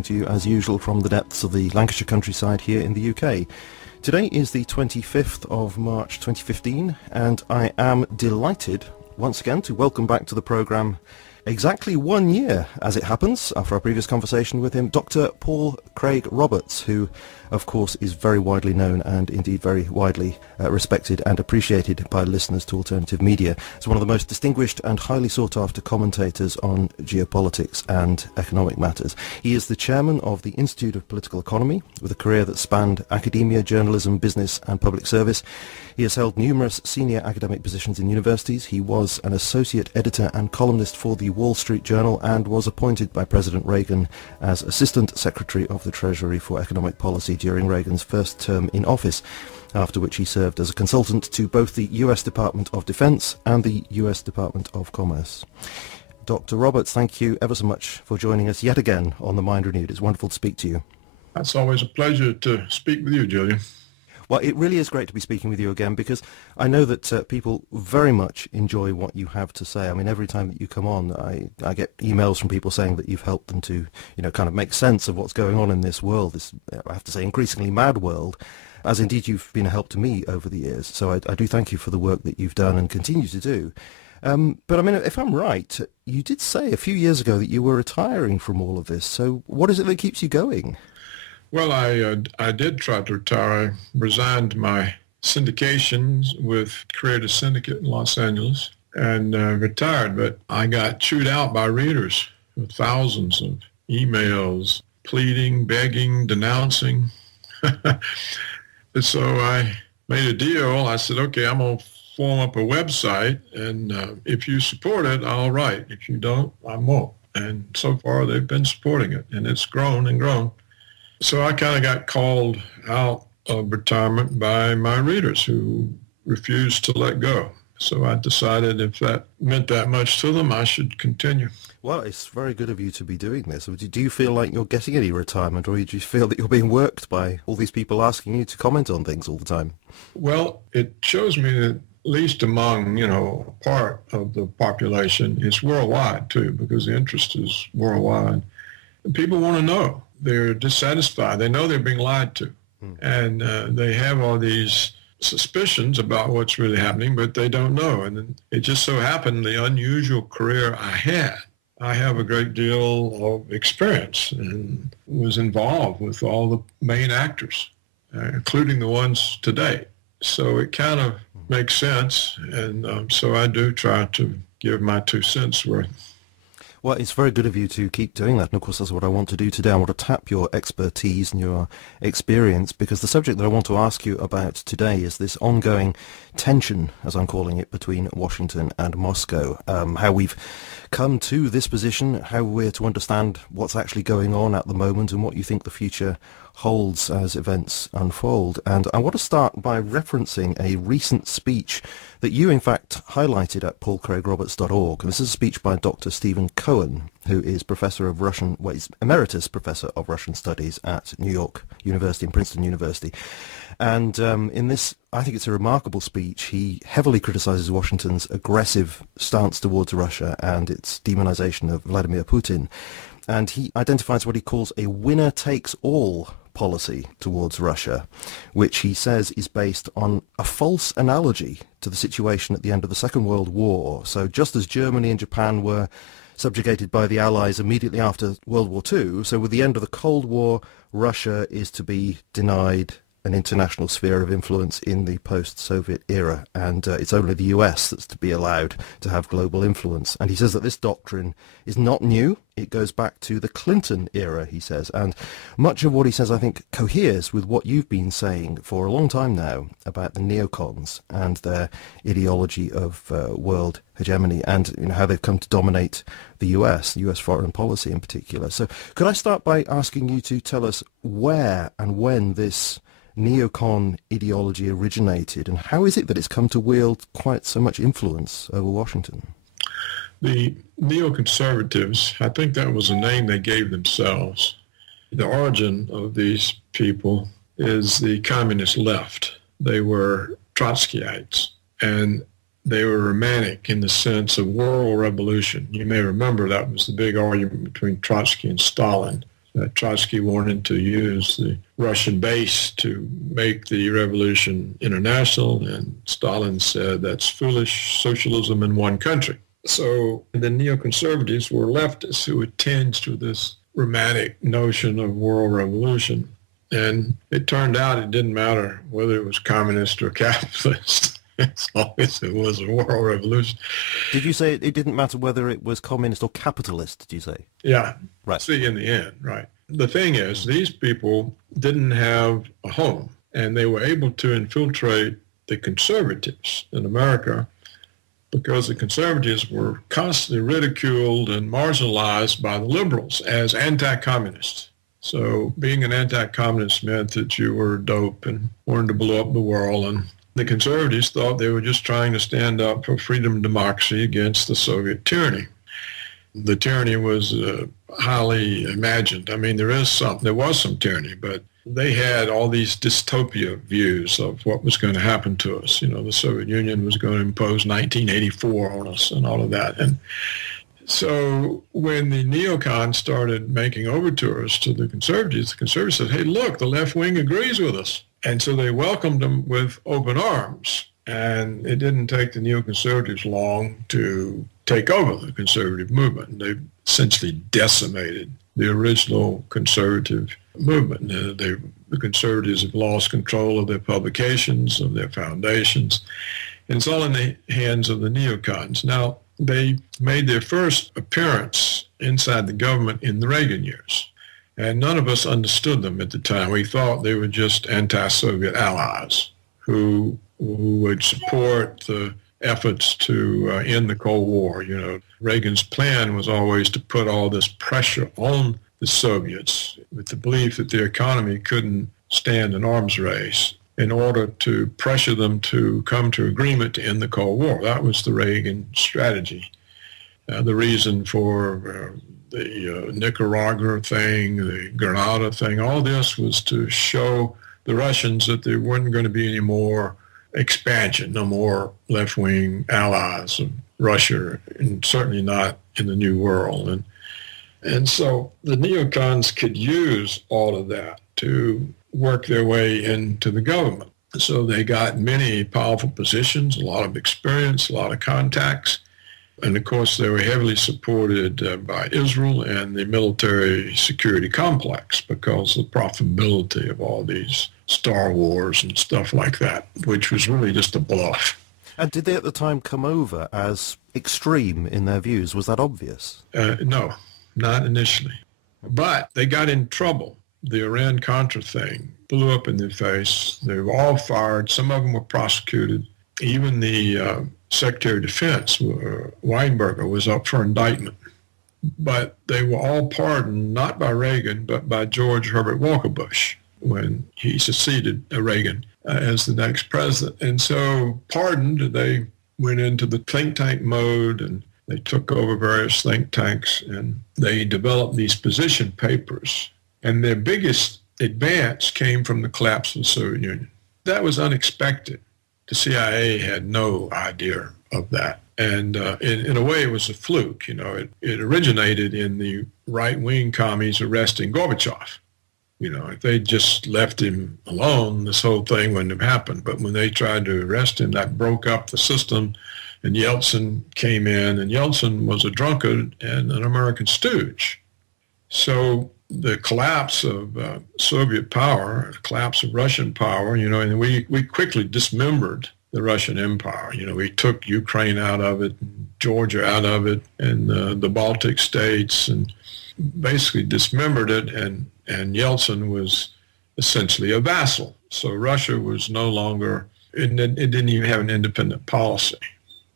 To you as usual from the depths of the Lancashire countryside here in the UK. Today is the 25th of March 2015 and I am delighted once again to welcome back to the programme exactly 1 year, as it happens, after our previous conversation with him, Dr. Paul Craig Roberts, who of course is very widely known and indeed very widely respected and appreciated by listeners to alternative media. He's one of the most distinguished and highly sought after commentators on geopolitics and economic matters. He is the chairman of the Institute of Political Economy, with a career that spanned academia, journalism, business and public service. He has held numerous senior academic positions in universities. He was an associate editor and columnist for the Wall Street Journal and was appointed by President Reagan as Assistant Secretary of the Treasury for Economic Policy during Reagan's first term in office, after which he served as a consultant to both the US Department of Defense and the US Department of Commerce. Dr. Roberts, thank you ever so much for joining us yet again on The Mind Renewed. It's wonderful to speak to you. That's always a pleasure to speak with you, Julian. Well, it really is great to be speaking with you again, because I know that people very much enjoy what you have to say. I mean, every time that you come on, I get emails from people saying that you've helped them to, kind of make sense of what's going on in this world, this, I have to say, increasingly mad world, as indeed you've been a help to me over the years. So I do thank you for the work that you've done and continue to do. But I mean, if I'm right, you did say a few years ago that you were retiring from all of this. So what is it that keeps you going? Well, I did try to retire. I resigned my syndications with Creators Syndicate in Los Angeles and retired, but I got chewed out by readers with thousands of emails, pleading, begging, denouncing. So I made a deal. I said, okay, I'm going to form up a website, and if you support it, I'll write. If you don't, I won't. And so far, they've been supporting it, and it's grown and grown. So I kind of got called out of retirement by my readers who refused to let go. So I decided if that meant that much to them, I should continue. Well, it's very good of you to be doing this. Do you feel like you're getting any retirement, or do you feel that you're being worked by all these people asking you to comment on things all the time? Well, it shows me that at least among, part of the population, it's worldwide too, because the interest is worldwide. And people want to know. They're dissatisfied. They know they're being lied to. And they have all these suspicions about what's really happening, but they don't know. And it just so happened the unusual career I have a great deal of experience and was involved with all the main actors, including the ones today. So it kind of makes sense. And so I do try to give my 2 cents worth. Well, it's very good of you to keep doing that, and of course that's what I want to do today. I want to tap your expertise and your experience, because the subject that I want to ask you about today is this ongoing tension, as I'm calling it, between Washington and Moscow. How we've come to this position, how we're to understand what's actually going on at the moment, and what you think the future holds as events unfold. And I want to start by referencing a recent speech that you in fact highlighted at paulcraigroberts.org. This is a speech by Dr. Stephen Cohen, who is professor of Russian, well, he's emeritus professor of Russian studies at New York University and Princeton University. And in this, I think it's a remarkable speech. He heavily criticizes Washington's aggressive stance towards Russia and its demonization of Vladimir Putin. And he identifies what he calls a winner-takes-all policy towards Russia, which he says is based on a false analogy to the situation at the end of the Second World War. So just as Germany and Japan were subjugated by the Allies immediately after World War II, so with the end of the Cold War, Russia is to be denied an international sphere of influence in the post-Soviet era, and it's only the US that's to be allowed to have global influence. And he says that this doctrine is not new. It goes back to the Clinton era, he says, and much of what he says, I think, coheres with what you've been saying for a long time now about the Neocons and their ideology of world hegemony, and how they've come to dominate the US foreign policy in particular. So could I start by asking you to tell us where and when this Neocon ideology originated, and how is it that it's come to wield quite so much influence over Washington? The neoconservatives, I think that was a name they gave themselves. The origin of these people is the communist left. They were Trotskyites, and they were romantic in the sense of world revolution. You may remember that was the big argument between Trotsky and Stalin. Trotsky wanted to use the Russian base to make the revolution international, and Stalin said that's foolish socialism in one country. So the neoconservatives were leftists who would tend to this romantic notion of world revolution. And it turned out it didn't matter whether it was communist or capitalist, as long as it was a world revolution. Did you say it didn't matter whether it was communist or capitalist, did you say? Yeah. Right. See, in the end, right. The thing is, these people didn't have a home, and they were able to infiltrate the conservatives in America because the conservatives were constantly ridiculed and marginalized by the liberals as anti-communists. So being an anti-communist meant that you were dope and wanted to blow up the world. And the conservatives thought they were just trying to stand up for freedom and democracy against the Soviet tyranny. The tyranny was highly imagined. I mean, there was some tyranny, but they had all these dystopia views of what was going to happen to us. The Soviet Union was going to impose 1984 on us and all of that. And so when the Neocons started making overtures to the conservatives said, hey, look, the left wing agrees with us. And so they welcomed them with open arms. And it didn't take the neoconservatives long to take over the conservative movement. They essentially decimated the original conservative movement. The conservatives have lost control of their publications, of their foundations. And it's all in the hands of the neocons. Now, they made their first appearance inside the government in the Reagan years. And none of us understood them at the time. We thought they were just anti-Soviet allies who would support the efforts to end the Cold War. Reagan's plan was always to put all this pressure on the Soviets with the belief that their economy couldn't stand an arms race in order to pressure them to come to agreement to end the Cold War. That was the Reagan strategy. The reason for the Nicaragua thing, the Grenada thing, all this was to show the Russians that there wasn't going to be any more expansion, no more left-wing allies of Russia, and certainly not in the New World. And so the neocons could use all of that to work their way into the government. So they got many powerful positions, a lot of experience, a lot of contacts. And of course, they were heavily supported by Israel and the military security complex because of the profitability of all these Star Wars and stuff like that, which was really just a bluff. And did they at the time come over as extreme in their views? Was that obvious? No, not initially. But they got in trouble. The Iran-Contra thing blew up in their face. They were all fired. Some of them were prosecuted. Even the Secretary of Defense, Weinberger, was up for indictment. But they were all pardoned, not by Reagan, but by George Herbert Walker Bush when he succeeded Reagan as the next president. And so pardoned, they went into the think tank mode, and they took over various think tanks, and they developed these position papers. And their biggest advance came from the collapse of the Soviet Union. That was unexpected. The CIA had no idea of that. And in a way, it was a fluke. It originated in the right-wing commies arresting Gorbachev. If they just left him alone, this whole thing wouldn't have happened. But when they tried to arrest him, that broke up the system, and Yeltsin came in, and Yeltsin was a drunkard and an American stooge. So the collapse of Soviet power, the collapse of Russian power, and we quickly dismembered the Russian Empire. We took Ukraine out of it, Georgia out of it, and the Baltic states, and basically dismembered it, and Yeltsin was essentially a vassal. So Russia was no longer, it didn't even have an independent policy.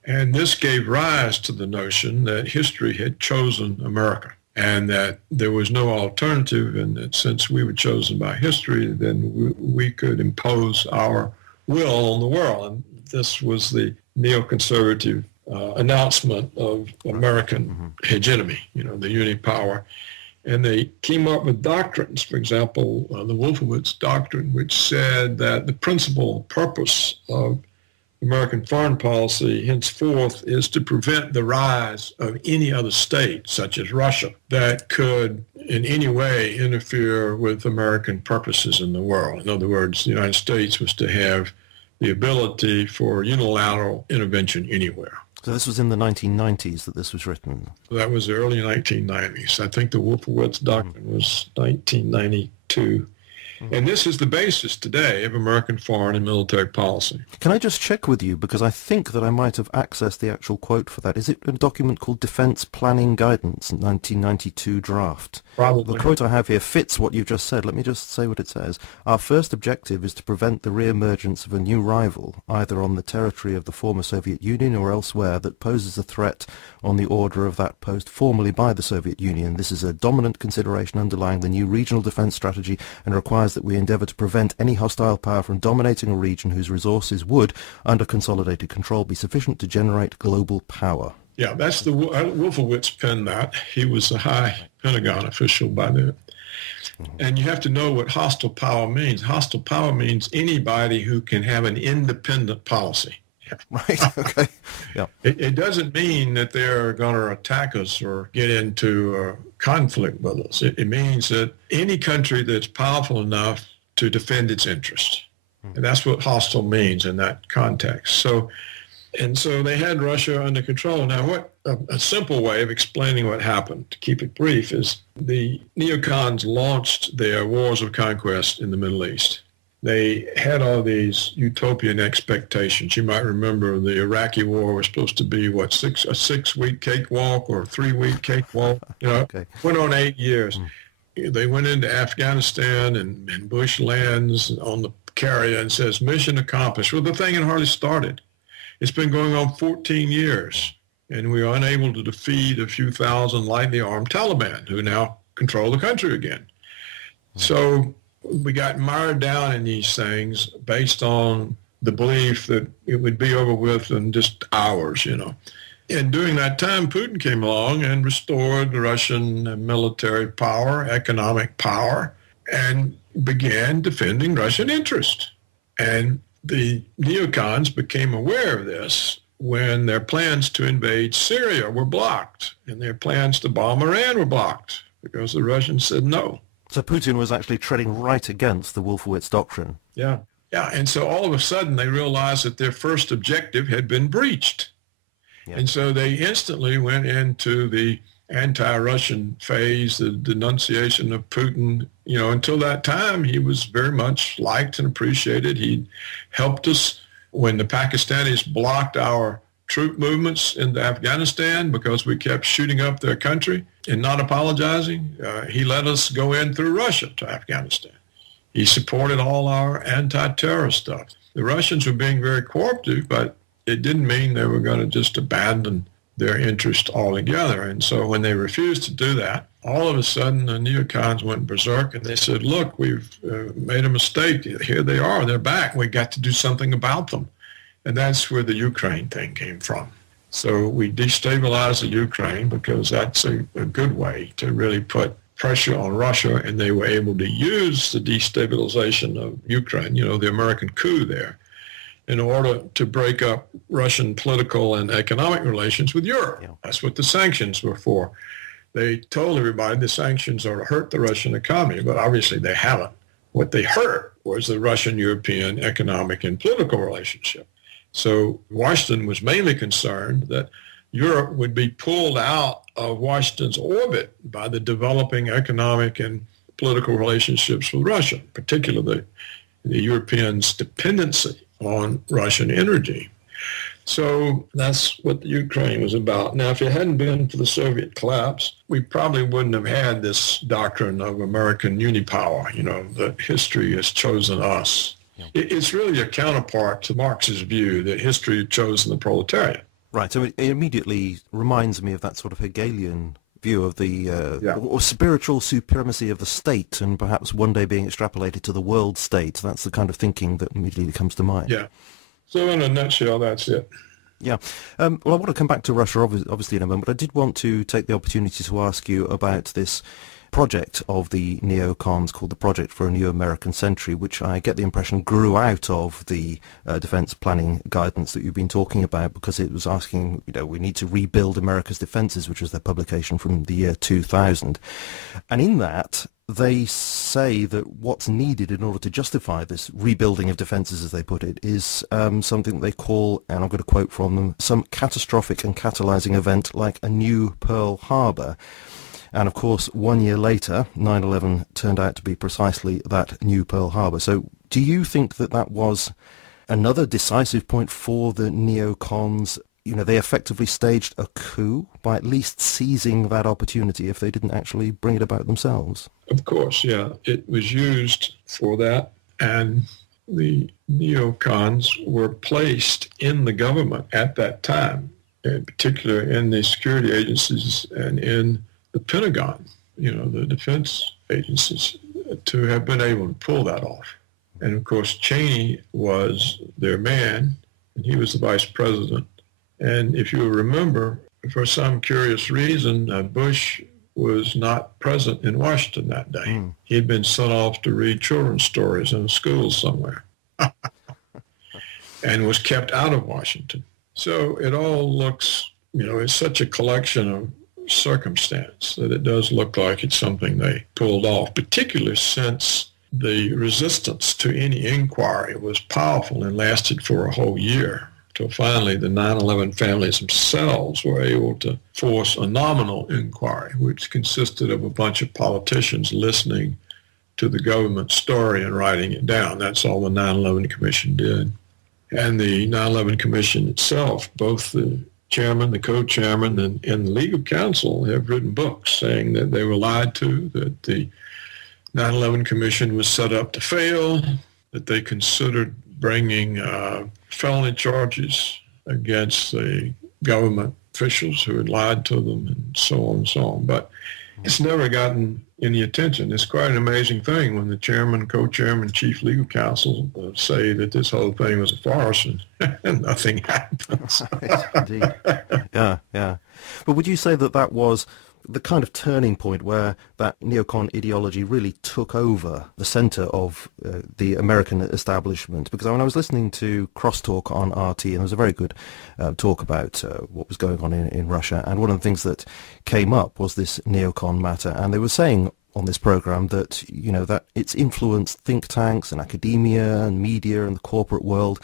And this gave rise to the notion that history had chosen America, and that there was no alternative, and that since we were chosen by history, then we could impose our will on the world. And this was the neoconservative announcement of American hegemony, the unipower. And they came up with doctrines, for example, the Wolfowitz doctrine, which said that the principal purpose of American foreign policy henceforth is to prevent the rise of any other state, such as Russia, that could in any way interfere with American purposes in the world. In other words, the United States was to have the ability for unilateral intervention anywhere. So this was in the 1990s that this was written? That was the early 1990s. I think the Wolfowitz Doctrine was 1992. And this is the basis today of American foreign and military policy. Can I just check with you, because I think that I might have accessed the actual quote for that. Is it a document called Defense Planning Guidance, 1992 draft? Probably. The quote I have here fits what you've just said. Let me just say what it says. Our first objective is to prevent the re-emergence of a new rival, either on the territory of the former Soviet Union or elsewhere, that poses a threat on the order of that post formerly by the Soviet Union. This is a dominant consideration underlying the new regional defense strategy and requires that we endeavour to prevent any hostile power from dominating a region whose resources would, under consolidated control, be sufficient to generate global power. Yeah, that's the Wolfowitz penned that. He was a high Pentagon official by then. And you have to know what hostile power means. Hostile power means anybody who can have an independent policy. Right, okay. Yeah. It doesn't mean that they're going to attack us or get into conflict with us. It means that any country that's powerful enough to defend its interest. And that's what hostile means in that context. So they had Russia under control. Now, what a simple way of explaining what happened, to keep it brief, is the Neocons launched their wars of conquest in the Middle East. They had all these utopian expectations. You might remember the Iraqi war was supposed to be, a 6-week cakewalk or a 3-week cakewalk. Okay. Went on 8 years. They went into Afghanistan and Bush lands on the carrier and says, mission accomplished. Well, the thing had hardly started. It's been going on 14 years, and we are unable to defeat a few thousand lightly armed Taliban who now control the country again. So we got mired down in these things based on the belief that it would be over with in just hours, And during that time, Putin came along and restored the Russian military power, economic power, and began defending Russian interest. And the Neocons became aware of this when their plans to invade Syria were blocked and their plans to bomb Iran were blocked because the Russians said no. So Putin was actually treading right against the Wolfowitz Doctrine. Yeah. And so all of a sudden they realized that their first objective had been breached. Yeah. And so they instantly went into the anti-Russian phase, the denunciation of Putin. Until that time, he was very much liked and appreciated. He helped us when the Pakistanis blocked our troop movements into Afghanistan because we kept shooting up their country and not apologizing. He let us go in through Russia to Afghanistan. He supported all our anti-terrorist stuff. The Russians were being very cooperative, but it didn't mean they were going to just abandon their interest altogether. And so when they refused to do that, all of a sudden the Neocons went berserk and they said, look, we've made a mistake. Here they are. They're back. We got to do something about them. And that's where the Ukraine thing came from. So we destabilized the Ukraine because that's a good way to really put pressure on Russia, and they were able to use the destabilization of Ukraine, the American coup there, in order to break up Russian political and economic relations with Europe. Yeah. That's what the sanctions were for. They told everybody the sanctions are to hurt the Russian economy, but obviously they haven't. What they hurt was the Russian-European economic and political relationship. So Washington was mainly concerned that Europe would be pulled out of Washington's orbit by the developing economic and political relationships with Russia, particularly the Europeans' dependency on Russian energy. So that's what the Ukraine was about. Now, if it hadn't been for the Soviet collapse, we probably wouldn't have had this doctrine of American unipower, that history has chosen us. It's really a counterpart to Marx's view that history had chosen the proletariat. Right, so it immediately reminds me of that sort of Hegelian view of the or spiritual supremacy of the state, and perhaps one day being extrapolated to the world state. That's the kind of thinking that immediately comes to mind. Yeah. So in a nutshell, that's it. Yeah. Well, I want to come back to Russia, obviously, in a moment, but I did want to take the opportunity to ask you about this project of the Neocons called the Project for a New American Century, which I get the impression grew out of the defense planning guidance that you've been talking about, because it was asking, we need to rebuild America's defenses, which was their publication from the year 2000. And in that, they say that what's needed in order to justify this rebuilding of defenses, as they put it, is something they call, and I'm going to quote from them, some catastrophic and catalyzing event like a new Pearl Harbor. And of course, 1 year later, 9/11 turned out to be precisely that new Pearl Harbor. So do you think that that was another decisive point for the neocons? They effectively staged a coup by at least seizing that opportunity if they didn't actually bring it about themselves. Of course, yeah. It was used for that, and the neocons were placed in the government at that time, in particular in the security agencies and in the Pentagon, the defense agencies, to have been able to pull that off. And of course, Cheney was their man, and he was the vice president. And if you remember, for some curious reason, Bush was not present in Washington that day. He had been sent off to read children's stories in a school somewhere and was kept out of Washington. So it all looks, it's such a collection of circumstance that it does look like it's something they pulled off, particularly since the resistance to any inquiry was powerful and lasted for a whole year, till finally the 9/11 families themselves were able to force a nominal inquiry, which consisted of a bunch of politicians listening to the government story and writing it down. That's all the 9/11 Commission did. And the 9/11 Commission itself, both the chairman, the co-chairman, and the legal counsel have written books saying that they were lied to, that the 9/11 Commission was set up to fail, that they considered bringing felony charges against the government officials who had lied to them, and so on and so on. But it's never gotten any attention. It's quite an amazing thing when the chairman, co-chairman, chief legal counsel say that this whole thing was a farce and nothing happens. Indeed. Yeah. But would you say that that was the kind of turning point where that neocon ideology really took over the center of the American establishment? Because when I was listening to Crosstalk on RT, and there was a very good talk about what was going on in Russia, and one of the things that came up was this neocon matter, and they were saying on this program that, that it's influenced think tanks and academia and media and the corporate world.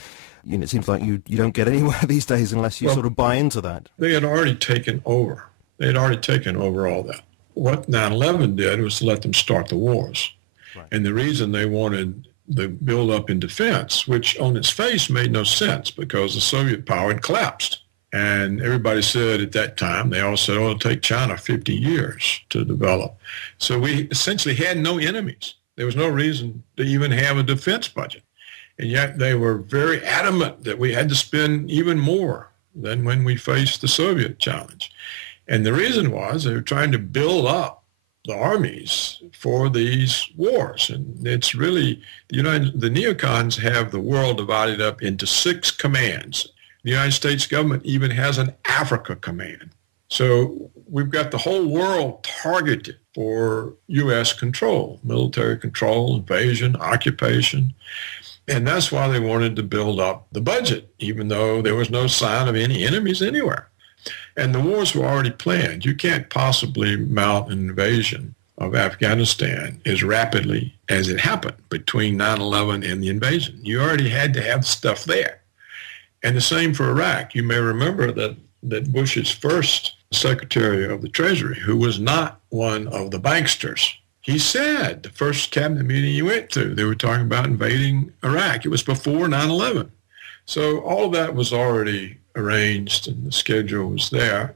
It seems like you don't get anywhere these days unless you sort of buy into that. They had already taken over. They had already taken over all that. What 9/11 did was to let them start the wars. Right. And the reason they wanted the build-up in defense, which on its face made no sense because the Soviet power had collapsed. And everybody said at that time, they all said, it'll take China 50 years to develop. So we essentially had no enemies. There was no reason to even have a defense budget. And yet they were very adamant that we had to spend even more than when we faced the Soviet challenge. And the reason was they were trying to build up the armies for these wars. And it's really, the neocons have the world divided up into 6 commands. The United States government even has an Africa command. So we've got the whole world targeted for U.S. control, military control, invasion, occupation. And that's why they wanted to build up the budget, even though there was no sign of any enemies anywhere. And the wars were already planned. You can't possibly mount an invasion of Afghanistan as rapidly as it happened between 9/11 and the invasion. You already had to have stuff there. And the same for Iraq. You may remember that Bush's first Secretary of the Treasury, who was not one of the banksters, he said the first cabinet meeting he went to, they were talking about invading Iraq. It was before 9/11. So all of that was already arranged and the schedule was there.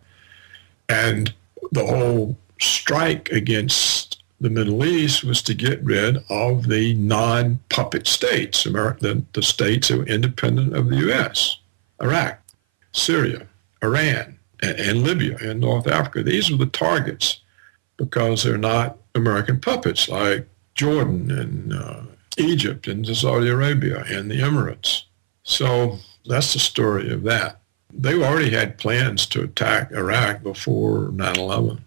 And the whole strike against the Middle East was to get rid of the non-puppet states, the states that were independent of the U.S., Iraq, Syria, Iran, and Libya, and North Africa. These were the targets because they're not American puppets like Jordan and Egypt and Saudi Arabia and the Emirates. So that's the story of that. They already had plans to attack Iraq before 9/11.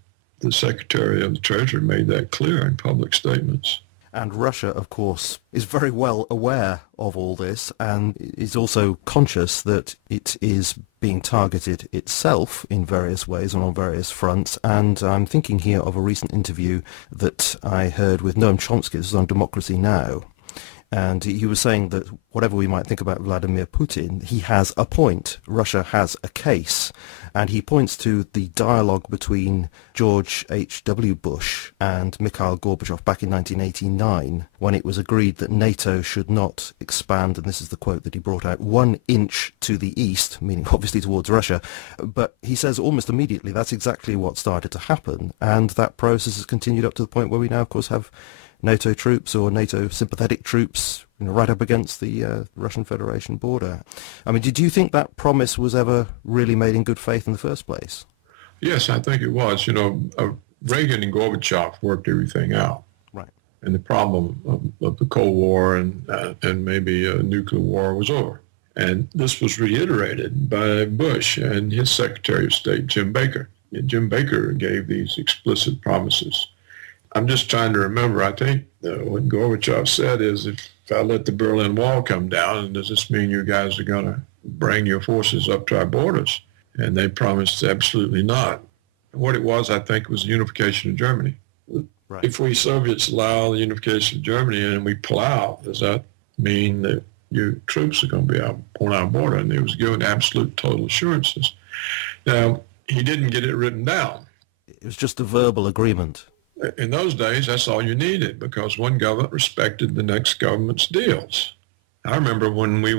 The Secretary of the Treasury made that clear in public statements. And Russia, of course, is very well aware of all this and is also conscious that it is being targeted itself in various ways and on various fronts. And I'm thinking here of a recent interview that I heard with Noam Chomsky. This is on Democracy Now! And he was saying that whatever we might think about Vladimir Putin, he has a point. Russia has a case. And he points to the dialogue between George H.W. Bush and Mikhail Gorbachev back in 1989, when it was agreed that NATO should not expand, and this is the quote that he brought out, 1 inch to the east, meaning obviously towards Russia. But he says almost immediately that's exactly what started to happen. And that process has continued up to the point where we now, of course, have NATO troops or NATO sympathetic troops, right up against the Russian Federation border. I mean, did you think that promise was ever really made in good faith in the first place? Yes, I think it was. Reagan and Gorbachev worked everything out. Right. And the problem of the Cold War and maybe a nuclear war was over. And this was reiterated by Bush and his Secretary of State, Jim Baker. Jim Baker gave these explicit promises. I'm just trying to remember, I think what Gorbachev said is, if I let the Berlin Wall come down, does this mean you guys are going to bring your forces up to our borders? And they promised absolutely not. What it was, I think, was the unification of Germany. Right. If we Soviets allow the unification of Germany and we pull out, does that mean that your troops are going to be out on our border? And he was given absolute total assurances. Now, he didn't get it written down. It was just a verbal agreement. In those days, that's all you needed, because one government respected the next government's deals. I remember when I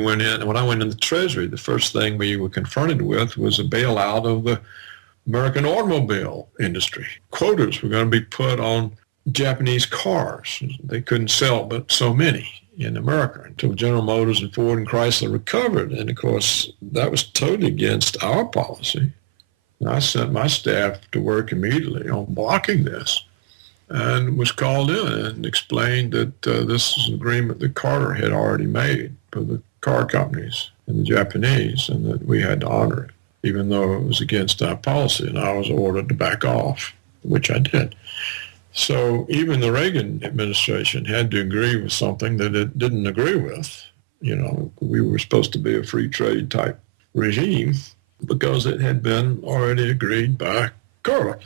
went in the Treasury, the first thing we were confronted with was a bailout of the American automobile industry. Quotas were going to be put on Japanese cars. They couldn't sell but so many in America until General Motors and Ford and Chrysler recovered. And of course, that was totally against our policy. And I sent my staff to work immediately on blocking this, and was called in and explained that this is an agreement that Carter had already made for the car companies and the Japanese, and that we had to honor it, even though it was against our policy, and I was ordered to back off, which I did. So even the Reagan administration had to agree with something that it didn't agree with. We were supposed to be a free trade type regime because it had been already agreed by Carter.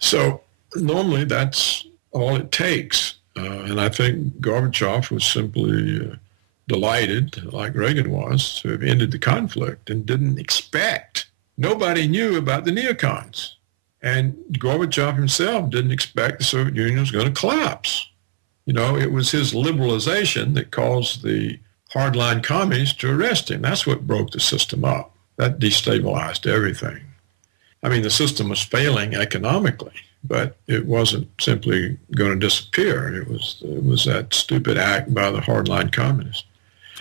So normally, that's all it takes. And I think Gorbachev was simply delighted, like Reagan was, to have ended the conflict and didn't expect. Nobody knew about the Neocons. And Gorbachev himself didn't expect the Soviet Union was going to collapse. It was his liberalization that caused the hardline commies to arrest him. That's what broke the system up. That destabilized everything. I mean, the system was failing economically, but it wasn't simply going to disappear. It was that stupid act by the hardline communists.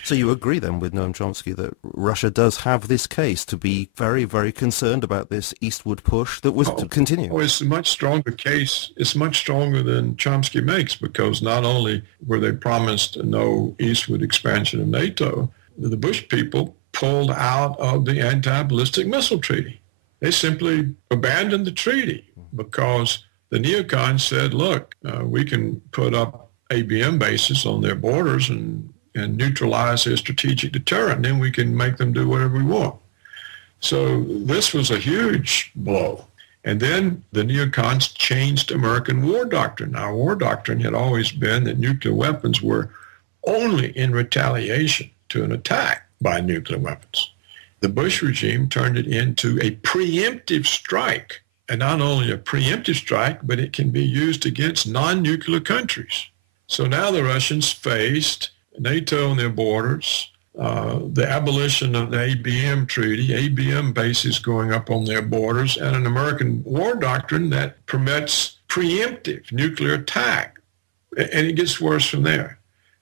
So you agree then with Noam Chomsky that Russia does have this case to be very, very concerned about this eastward push that was to continue? Oh, it's a much stronger case. It's much stronger than Chomsky makes, because not only were they promised no eastward expansion of NATO, the Bush people pulled out of the anti-ballistic missile treaty. They simply abandoned the treaty because the Neocons said, look, we can put up ABM bases on their borders and neutralize their strategic deterrent, and then we can make them do whatever we want. So this was a huge blow. And then the Neocons changed American war doctrine. Our war doctrine had always been that nuclear weapons were only in retaliation to an attack by nuclear weapons. The Bush regime turned it into a preemptive strike, and not only a preemptive strike, but it can be used against non-nuclear countries. So now the Russians faced NATO on their borders, the abolition of the ABM treaty, ABM bases going up on their borders, and an American war doctrine that permits preemptive nuclear attack. And it gets worse from there.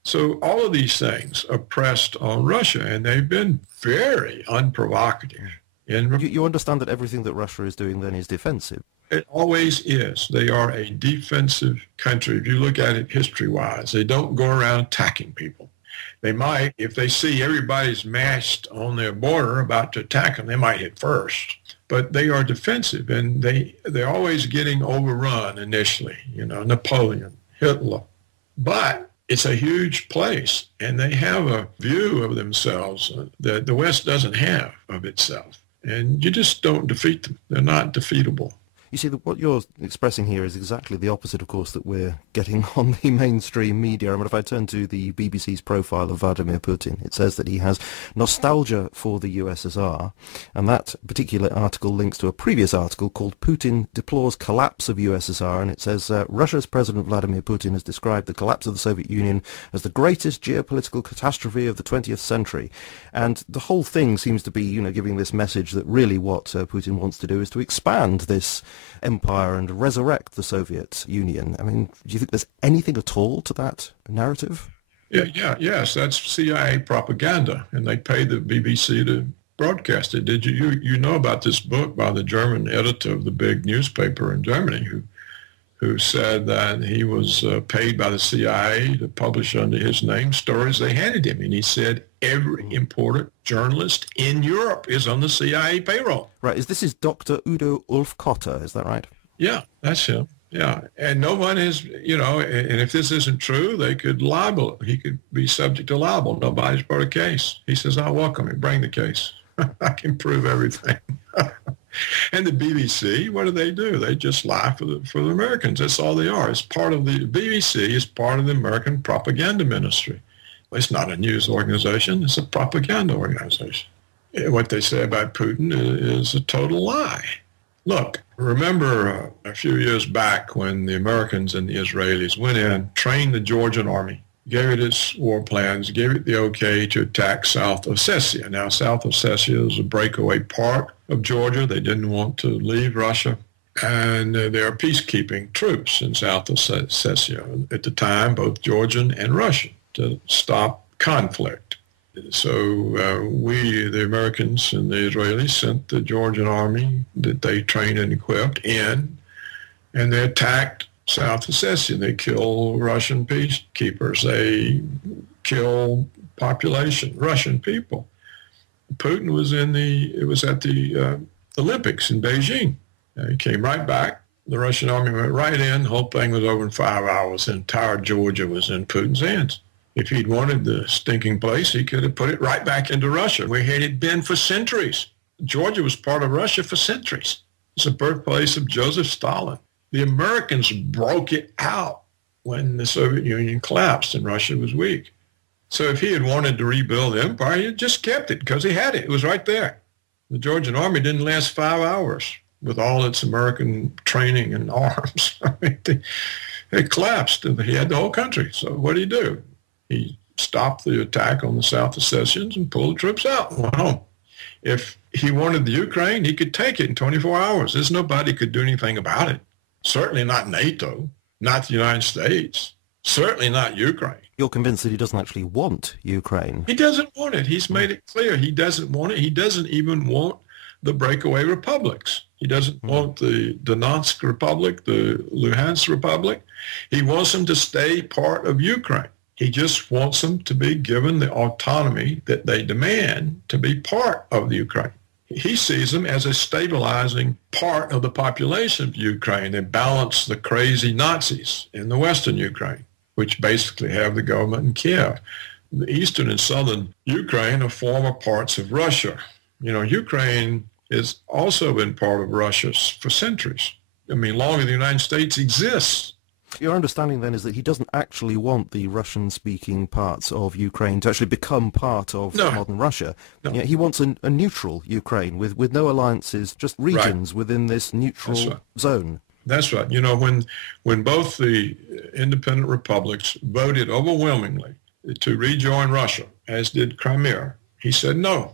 So all of these things are pressed on Russia, and they've been very unprovocative. You understand that everything that Russia is doing then is defensive? It always is. They are a defensive country. If you look at it history-wise, they don't go around attacking people. They might, if they see everybody's massed on their border about to attack them, they might hit first. but they are defensive, and they're always getting overrun initially, Napoleon, Hitler. But it's a huge place, and they have a view of themselves that the West doesn't have of itself. And you just don't defeat them. They're not defeatable. You see, what you're expressing here is exactly the opposite, of course, that we're getting on the mainstream media. I mean, if I turn to the BBC's profile of Vladimir Putin, it says that he has nostalgia for the USSR, and that particular article links to a previous article called Putin Deplores Collapse of USSR, and it says Russia's President Vladimir Putin has described the collapse of the Soviet Union as the greatest geopolitical catastrophe of the 20th century. And the whole thing seems to be, giving this message that really what Putin wants to do is to expand this empire and resurrect the Soviet Union. I mean, do you think there's anything at all to that narrative? Yes, that's CIA propaganda, and they pay the BBC to broadcast it. Did you know about this book by the German editor of the big newspaper in Germany who said that he was paid by the CIA to publish under his name stories they handed him, and he said every important journalist in Europe is on the CIA payroll. Right. This is Dr. Udo Ulfkotter, is that right? Yeah, that's him. Yeah, and no one is, and if this isn't true, they could libel. He could be subject to libel. Nobody's brought a case. He says, "I'll welcome it. Bring the case. I can prove everything." And the BBC, what do? They just lie for the Americans. That's all they are. It's part of the BBC is part of the American propaganda ministry. It's not a news organization. It's a propaganda organization. What they say about Putin is a total lie. Look, remember a few years back when the Americans and the Israelis went in, trained the Georgian army, gave it its war plans, gave it the okay to attack South Ossetia. Now, South Ossetia is a breakaway part of Georgia. They didn't want to leave Russia. And there are peacekeeping troops in South Ossetia at the time, both Georgian and Russian, to stop conflict. So we, the Americans and the Israelis, sent the Georgian army that they trained and equipped in, and they attacked South Ossetia. They kill Russian peacekeepers. They kill population, Russian people. Putin was at the Olympics in Beijing. He came right back. The Russian army went right in. The whole thing was over in 5 hours. The entire Georgia was in Putin's hands. If he'd wanted the stinking place, he could have put it right back into Russia, where it had been for centuries. Georgia was part of Russia for centuries. It's the birthplace of Joseph Stalin. The Americans broke it out when the Soviet Union collapsed and Russia was weak. So if he had wanted to rebuild the empire, he had just kept it because he had it. It was right there. The Georgian army didn't last 5 hours with all its American training and arms. I mean, they collapsed. He had the whole country. So what did he do? He stopped the attack on the South Ossetians and pulled the troops out and went home. If he wanted the Ukraine, he could take it in 24 hours. There's nobody could do anything about it. Certainly not NATO, not the United States, certainly not Ukraine. You're convinced that he doesn't actually want Ukraine? He doesn't want it. He's made it clear he doesn't want it. He doesn't even want the breakaway republics. He doesn't want the Donetsk Republic, the Luhansk Republic. He wants them to stay part of Ukraine. He just wants them to be given the autonomy that they demand to be part of the Ukraine. He sees them as a stabilizing part of the population of Ukraine. They balance the crazy Nazis in the Western Ukraine, which basically have the government in Kiev. The eastern and southern Ukraine are former parts of Russia. Ukraine has also been part of Russia for centuries. I mean, longer than the United States exists. Your understanding then is that he doesn't actually want the Russian-speaking parts of Ukraine to actually become part of modern Russia. No. Yeah, he wants a neutral Ukraine with no alliances, just regions within this neutral zone. That's right. When both the independent republics voted overwhelmingly to rejoin Russia, as did Crimea, he said no.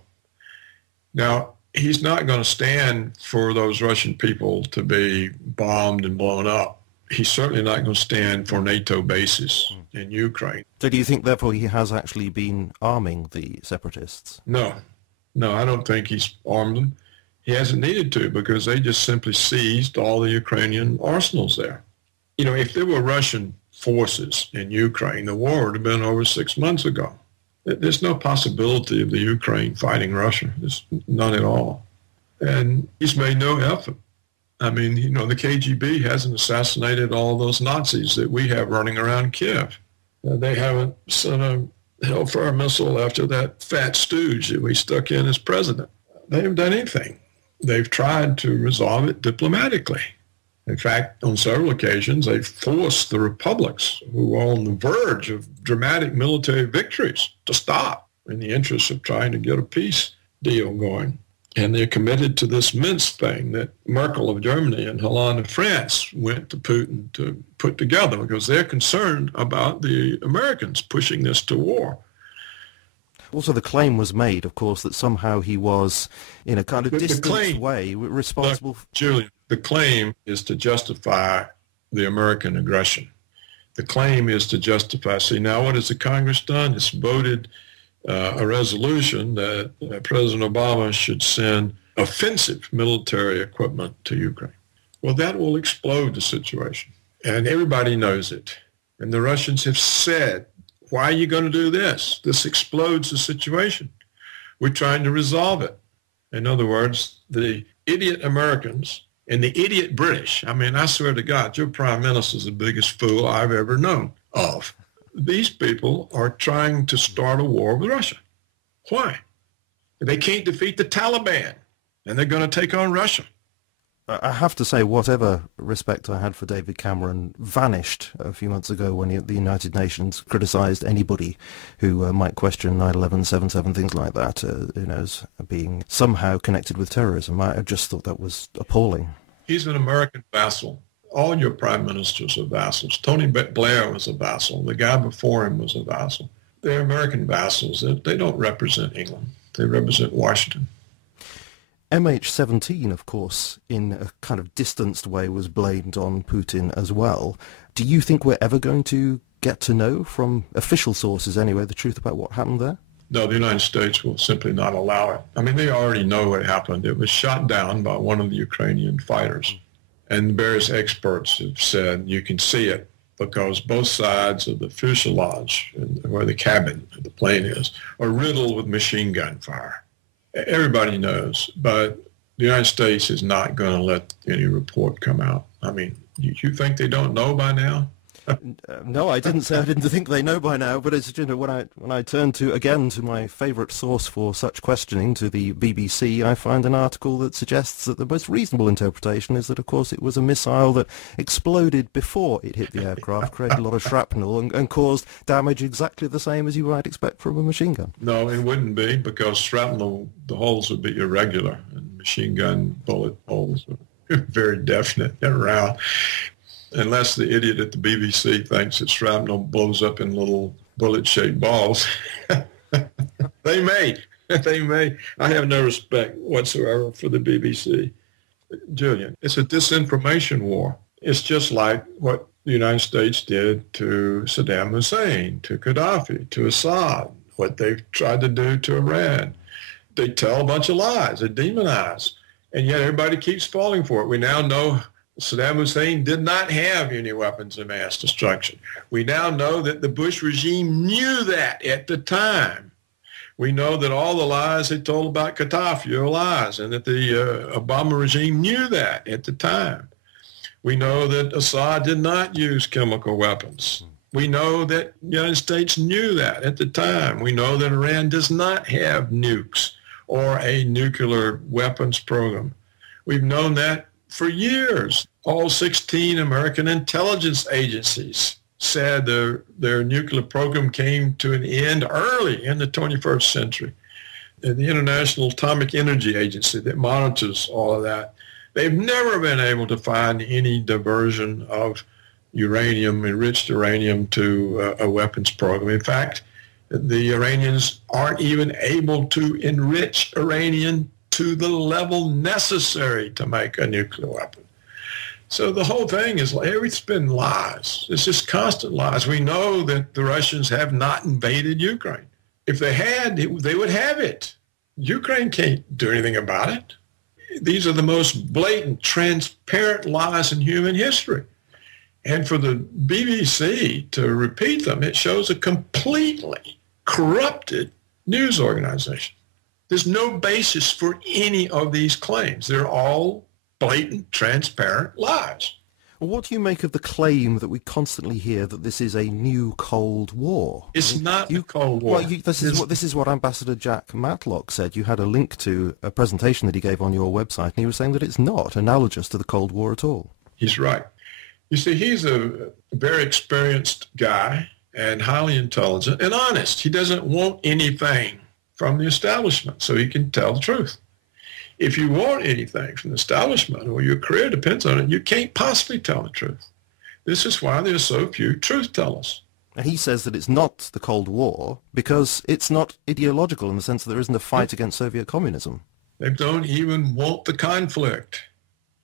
Now, he's not going to stand for those Russian people to be bombed and blown up. He's certainly not going to stand for NATO bases in Ukraine. So do you think, therefore, he has actually been arming the separatists? No, I don't think he's armed them. He hasn't needed to because they just simply seized all the Ukrainian arsenals there. If there were Russian forces in Ukraine, the war would have been over 6 months ago. There's no possibility of the Ukraine fighting Russia. There's none at all. And he's made no effort. I mean, you know, the KGB hasn't assassinated all those Nazis that we have running around Kiev. They haven't sent a Hellfire missile after that fat stooge that we stuck in as president. They haven't done anything. They've tried to resolve it diplomatically. In fact, on several occasions, they've forced the republics who are on the verge of dramatic military victories to stop in the interest of trying to get a peace deal going. And they're committed to this Minsk thing that Merkel of Germany and Hollande of France went to Putin to put together because they're concerned about the Americans pushing this to war. Also, the claim was made, of course, that somehow he was, in a kind of distant way, responsible. Julian, the claim is to justify the American aggression. The claim is to justify. See, now what has the Congress done? It's voted a resolution that President Obama should send offensive military equipment to Ukraine. Well, that will explode the situation. And everybody knows it. And the Russians have said, why are you going to do this? This explodes the situation. We're trying to resolve it. In other words, the idiot Americans and the idiot British, I mean, I swear to God, your prime minister is the biggest fool I've ever known of. These people are trying to start a war with Russia. Why? They can't defeat the Taliban, and they're going to take on Russia. I have to say, whatever respect I had for David Cameron vanished a few months ago when the United Nations criticised anybody who might question 9/11, 7/7, things like that, as being somehow connected with terrorism. I just thought that was appalling. He's an American vassal. All your prime ministers are vassals. Tony Blair was a vassal. The guy before him was a vassal. They're American vassals. They don't represent England. They represent Washington. MH17, of course, in a kind of distanced way, was blamed on Putin as well. Do you think we're ever going to get to know, from official sources anyway, the truth about what happened there? No, the United States will simply not allow it. I mean, they already know what happened. It was shot down by one of the Ukrainian fighters. And various experts have said you can see it because both sides of the fuselage, where the cabin of the plane is, are riddled with machine gun fire. Everybody knows, but the United States is not going to let any report come out. I mean, you think they don't know by now? No, I didn't say I didn't think they know by now, but it's, when I turn to my favourite source for such questioning, to the BBC, I find an article that suggests that the most reasonable interpretation is that, of course, it was a missile that exploded before it hit the aircraft, created a lot of shrapnel, and caused damage exactly the same as you might expect from a machine gun. No, it wouldn't be, because shrapnel, the holes would be irregular, and machine gun bullet holes are very definite and round. Unless the idiot at the BBC thinks that shrapnel blows up in little bullet-shaped balls. They may. I have no respect whatsoever for the BBC. Julian, it's a disinformation war. It's just like what the United States did to Saddam Hussein, to Gaddafi, to Assad, what they've tried to do to Iran. They tell a bunch of lies. They demonize. And yet everybody keeps falling for it. We now know Saddam Hussein did not have any weapons of mass destruction. We now know that the Bush regime knew that at the time. We know that all the lies they told about Gaddafi are lies, and that the Obama regime knew that at the time. We know that Assad did not use chemical weapons. We know that the United States knew that at the time. We know that Iran does not have nukes or a nuclear weapons program. We've known that for years. All 16 American intelligence agencies said their nuclear program came to an end early in the 21st century. And the International Atomic Energy Agency that monitors all of that, they've never been able to find any diversion of uranium, enriched uranium, to a weapons program. In fact, the Iranians aren't even able to enrich uranium to the level necessary to make a nuclear weapon. So the whole thing is, it's been lies. It's just constant lies. We know that the Russians have not invaded Ukraine. If they had, they would have it. Ukraine can't do anything about it. These are the most blatant, transparent lies in human history. And for the BBC to repeat them, it shows a completely corrupted news organization. There's no basis for any of these claims. They're all blatant, transparent lies. Well, what do you make of the claim that we constantly hear that this is a new Cold War? It's not a Cold War. Well, this is what Ambassador Jack Matlock said. You had a link to a presentation that he gave on your website, and he was saying that it's not analogous to the Cold War at all. He's right. You see, he's a very experienced guy and highly intelligent and honest. He doesn't want anything from the establishment, so he can tell the truth. If you want anything from the establishment or your career depends on it, you can't possibly tell the truth. This is why there's so few truth tellers. And he says that it's not the Cold War because it's not ideological in the sense that there isn't a fight against Soviet communism. They don't even want the conflict.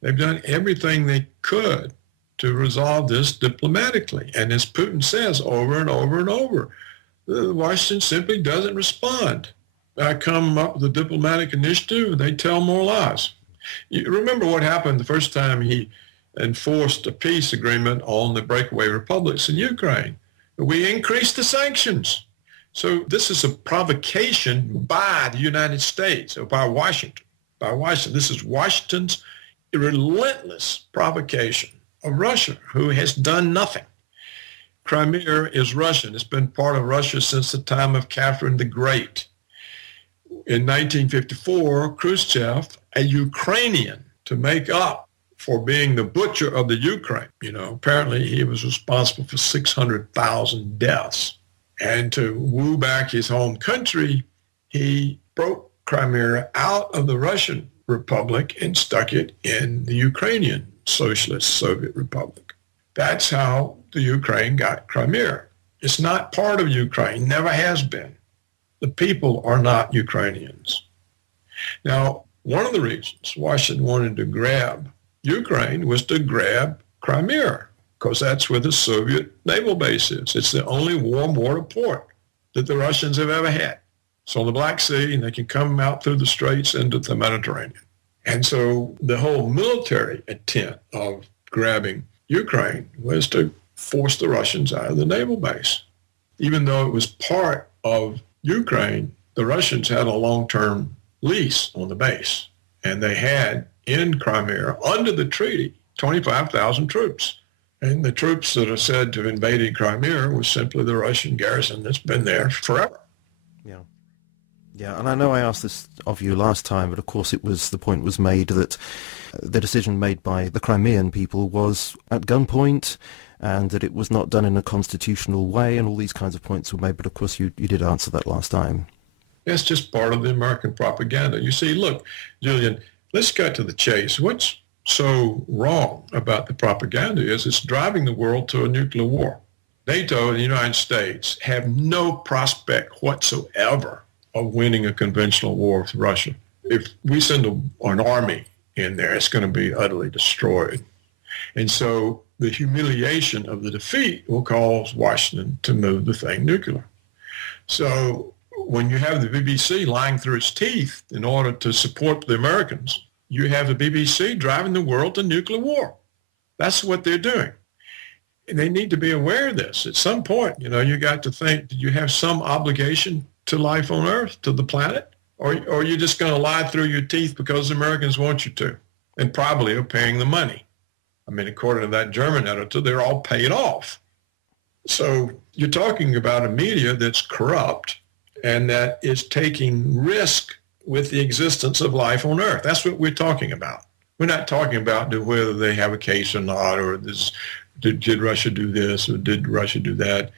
They've done everything they could to resolve this diplomatically. And as Putin says over and over and over, Washington simply doesn't respond. I come up with a diplomatic initiative, and they tell more lies. You remember what happened the first time he enforced a peace agreement on the breakaway republics in Ukraine. We increased the sanctions. So this is a provocation by the United States, or by Washington. This is Washington's relentless provocation of Russia, who has done nothing. Crimea is Russian. It's been part of Russia since the time of Catherine the Great. In 1954, Khrushchev, a Ukrainian, to make up for being the butcher of the Ukraine, apparently he was responsible for 600,000 deaths. And to woo back his home country, he broke Crimea out of the Russian Republic and stuck it in the Ukrainian Socialist Soviet Republic. That's how the Ukraine got Crimea. It's not part of Ukraine, never has been. The people are not Ukrainians. Now, one of the reasons Washington wanted to grab Ukraine was to grab Crimea, because that's where the Soviet naval base is. It's the only warm water port that the Russians have ever had. It's on the Black Sea, and they can come out through the straits into the Mediterranean. And so the whole military intent of grabbing Ukraine was to force the Russians out of the naval base. Even though it was part of Ukraine, the Russians had a long-term lease on the base, and they had in Crimea, under the treaty, 25,000 troops. And the troops that are said to have invaded Crimea was simply the Russian garrison that's been there forever. Yeah. Yeah, and I know I asked this of you last time, but of course the point was made that the decision made by the Crimean people was at gunpoint, and that it was not done in a constitutional way, and all these kinds of points were made, but of course you did answer that last time. It's just part of the American propaganda. You see, look, Julian, let's get to the chase. What's so wrong about the propaganda is it's driving the world to a nuclear war. NATO and the United States have no prospect whatsoever of winning a conventional war with Russia. If we send an army in there, it's going to be utterly destroyed. And so the humiliation of the defeat will cause Washington to move the thing nuclear. So when you have the BBC lying through its teeth in order to support the Americans, you have the BBC driving the world to nuclear war. That's what they're doing. And they need to be aware of this. At some point, you got to think, do you have some obligation to life on Earth, to the planet? Or are you just going to lie through your teeth because the Americans want you to, and probably are paying the money? I mean, according to that German editor, they're all paid off. So you're talking about a media that's corrupt and that is taking risk with the existence of life on Earth. That's what we're talking about. We're not talking about whether they have a case or not, or did Russia do this or did Russia do that.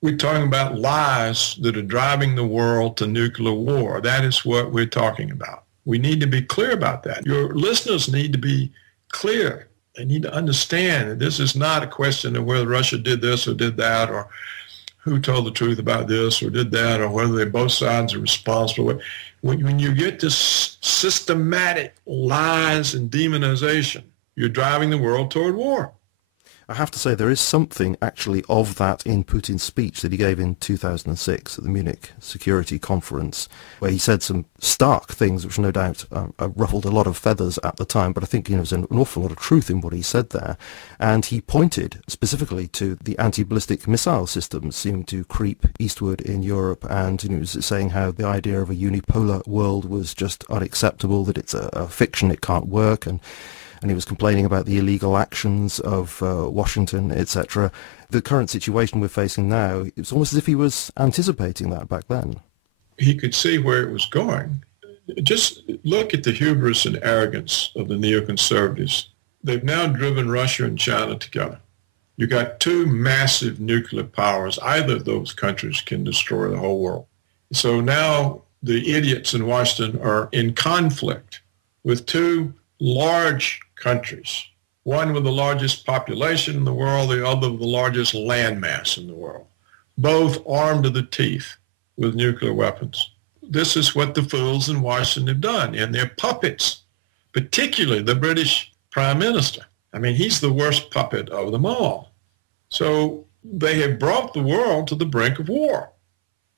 We're talking about lies that are driving the world to nuclear war. That is what we're talking about. We need to be clear about that. Your listeners need to be clear. They need to understand that this is not a question of whether Russia did this or did that, or who told the truth about this or did that, or whether both sides are responsible. When you get this systematic lies and demonization, you're driving the world toward war. I have to say there is something actually of that in Putin's speech that he gave in 2006 at the Munich Security Conference, where he said some stark things which no doubt ruffled a lot of feathers at the time, but I think there's an awful lot of truth in what he said there. And he pointed specifically to the anti-ballistic missile systems seeming to creep eastward in Europe, and was saying how the idea of a unipolar world was just unacceptable, that it's a fiction, it can't work, and he was complaining about the illegal actions of Washington, etc. The current situation we're facing now, it's almost as if he was anticipating that back then. He could see where it was going. Just look at the hubris and arrogance of the neoconservatives. They've now driven Russia and China together. You got two massive nuclear powers. Either of those countries can destroy the whole world. So now the idiots in Washington are in conflict with two large countries, one with the largest population in the world, the other with the largest landmass in the world, both armed to the teeth with nuclear weapons. This is what the fools in Washington have done, and they're puppets, particularly the British Prime Minister. I mean, he's the worst puppet of them all. So they have brought the world to the brink of war.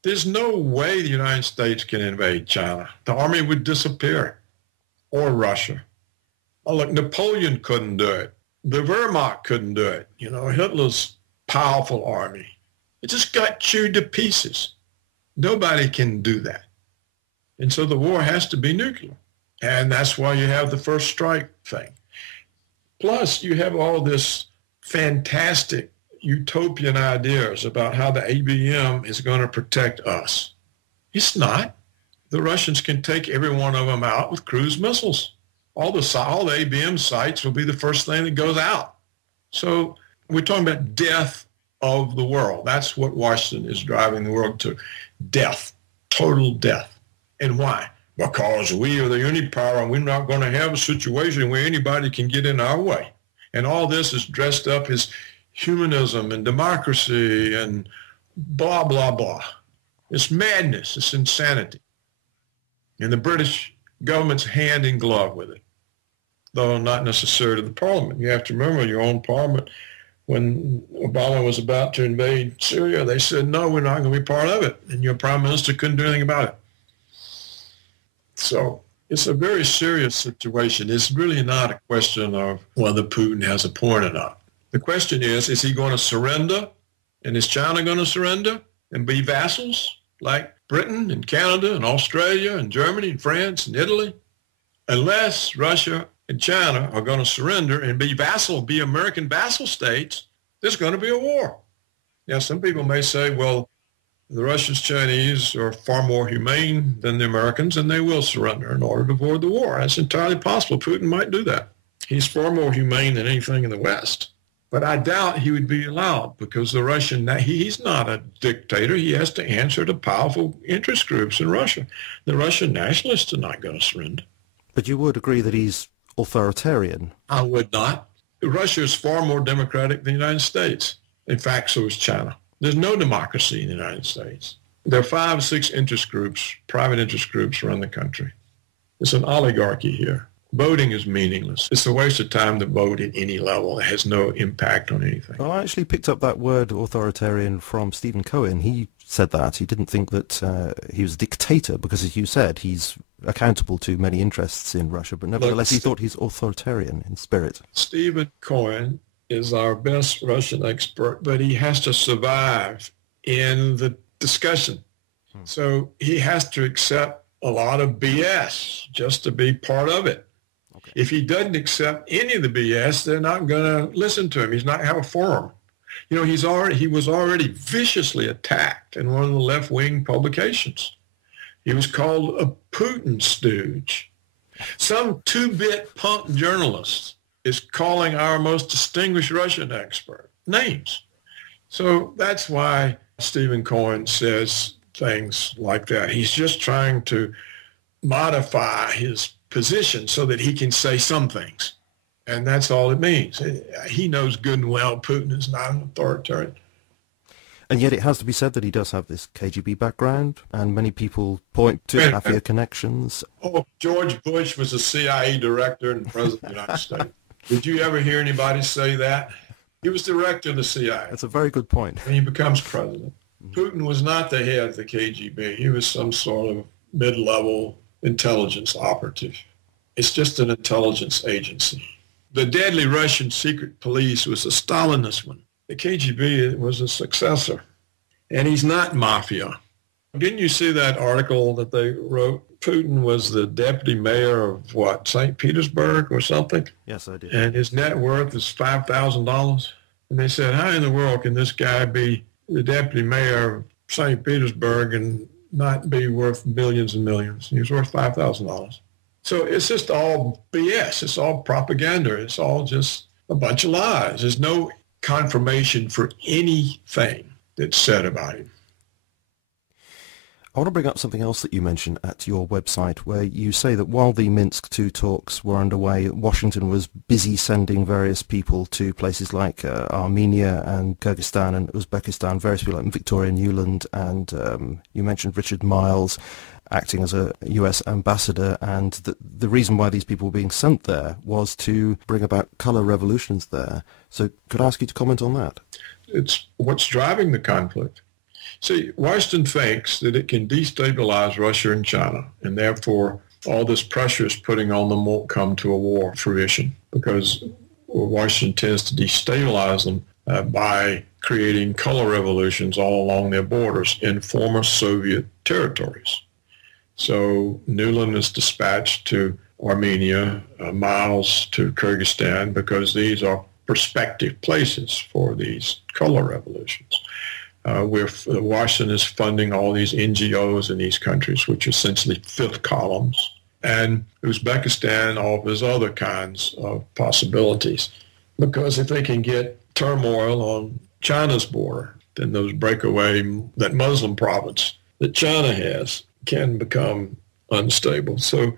There's no way the United States can invade China. The army would disappear, or Russia. Oh, look, Napoleon couldn't do it. The Wehrmacht couldn't do it. Hitler's powerful army. It just got chewed to pieces. Nobody can do that. And so the war has to be nuclear. And that's why you have the first strike thing. Plus, you have all this fantastic utopian ideas about how the ABM is going to protect us. It's not. The Russians can take every one of them out with cruise missiles. All the ABM sites will be the first thing that goes out. So we're talking about death of the world. That's what Washington is driving the world to. Death, total death. And why? Because we are the unipower and we're not going to have a situation where anybody can get in our way. And all this is dressed up as humanism and democracy and blah, blah, blah. It's madness. It's insanity. And the British government's hand in glove with it, though not necessarily the parliament. You have to remember your own parliament. When Obama was about to invade Syria, they said, no, we're not going to be part of it. And your prime minister couldn't do anything about it. So it's a very serious situation. It's really not a question of whether Putin has a point or not. The question is he going to surrender? And is China going to surrender and be vassals like Britain and Canada and Australia and Germany and France and Italy? Unless Russia and China are going to surrender and be American vassal states, there's going to be a war. Now, some people may say, well, the Russians, Chinese are far more humane than the Americans, and they will surrender in order to avoid the war. That's entirely possible. Putin might do that. He's far more humane than anything in the West. But I doubt he would be allowed because he's not a dictator. He has to answer to powerful interest groups in Russia. The Russian nationalists are not going to surrender. But you would agree that he's authoritarian? I would not. Russia is far more democratic than the United States. In fact, so is China. There's no democracy in the United States. There are 5 or 6 interest groups, private interest groups around the country. It's an oligarchy here. Voting is meaningless. It's a waste of time to vote at any level. It has no impact on anything. Well, I actually picked up that word authoritarian from Stephen Cohen. He said that. He didn't think that he was a dictator because, as you said, he's accountable to many interests in Russia, but nevertheless he thought he's authoritarian in spirit. Stephen Cohen is our best Russian expert, but he has to survive in the discussion. So he has to accept a lot of BS just to be part of it. Okay. If he doesn't accept any of the BS, they're not going to listen to him. He's not going to have a forum. He was already viciously attacked in one of the left-wing publications. He was called a Putin stooge. Some 2-bit punk journalist is calling our most distinguished Russian expert names. So that's why Stephen Cohen says things like that. He's just trying to modify his position so that he can say some things. And that's all it means. He knows good and well Putin is not an authoritarian. And yet it has to be said that he does have this KGB background, and many people point to mafia connections. Oh, George Bush was a CIA director and president of the United States. Did you ever hear anybody say that? He was director of the CIA. That's a very good point. And he becomes president. Putin was not the head of the KGB. He was some sort of mid-level intelligence operative. It's just an intelligence agency. The deadly Russian secret police was a Stalinist one. The KGB was a successor. And he's not mafia. Didn't you see that article that they wrote? Putin was the deputy mayor of, what, St. Petersburg or something? Yes, I did. And his net worth is $5,000. And they said, how in the world can this guy be the deputy mayor of St. Petersburg and not be worth millions and millions? He's worth $5,000. So it's just all BS. It's all propaganda. It's all just a bunch of lies. There's no confirmation for anything that's said about him. I want to bring up something else that you mentioned at your website, where you say that while the Minsk II talks were underway, Washington was busy sending various people to places like Armenia and Kyrgyzstan and Uzbekistan, various people like Victoria Nuland, and you mentioned Richard Miles acting as a US ambassador, and the reason why these people were being sent there was to bring about color revolutions there. So could I ask you to comment on that? It's what's driving the conflict. See, Washington thinks that it can destabilize Russia and China, and therefore all this pressure is putting on them won't come to a war fruition, because Washington tends to destabilize them by creating color revolutions all along their borders in former Soviet territories. So Nuland is dispatched to Armenia, Miles to Kyrgyzstan, because these are prospective places for these color revolutions. Where Washington is funding all these NGOs in these countries, which are essentially fifth columns, and Uzbekistan offers other kinds of possibilities. Because if they can get turmoil on China's border, then those that Muslim province that China has can become unstable. So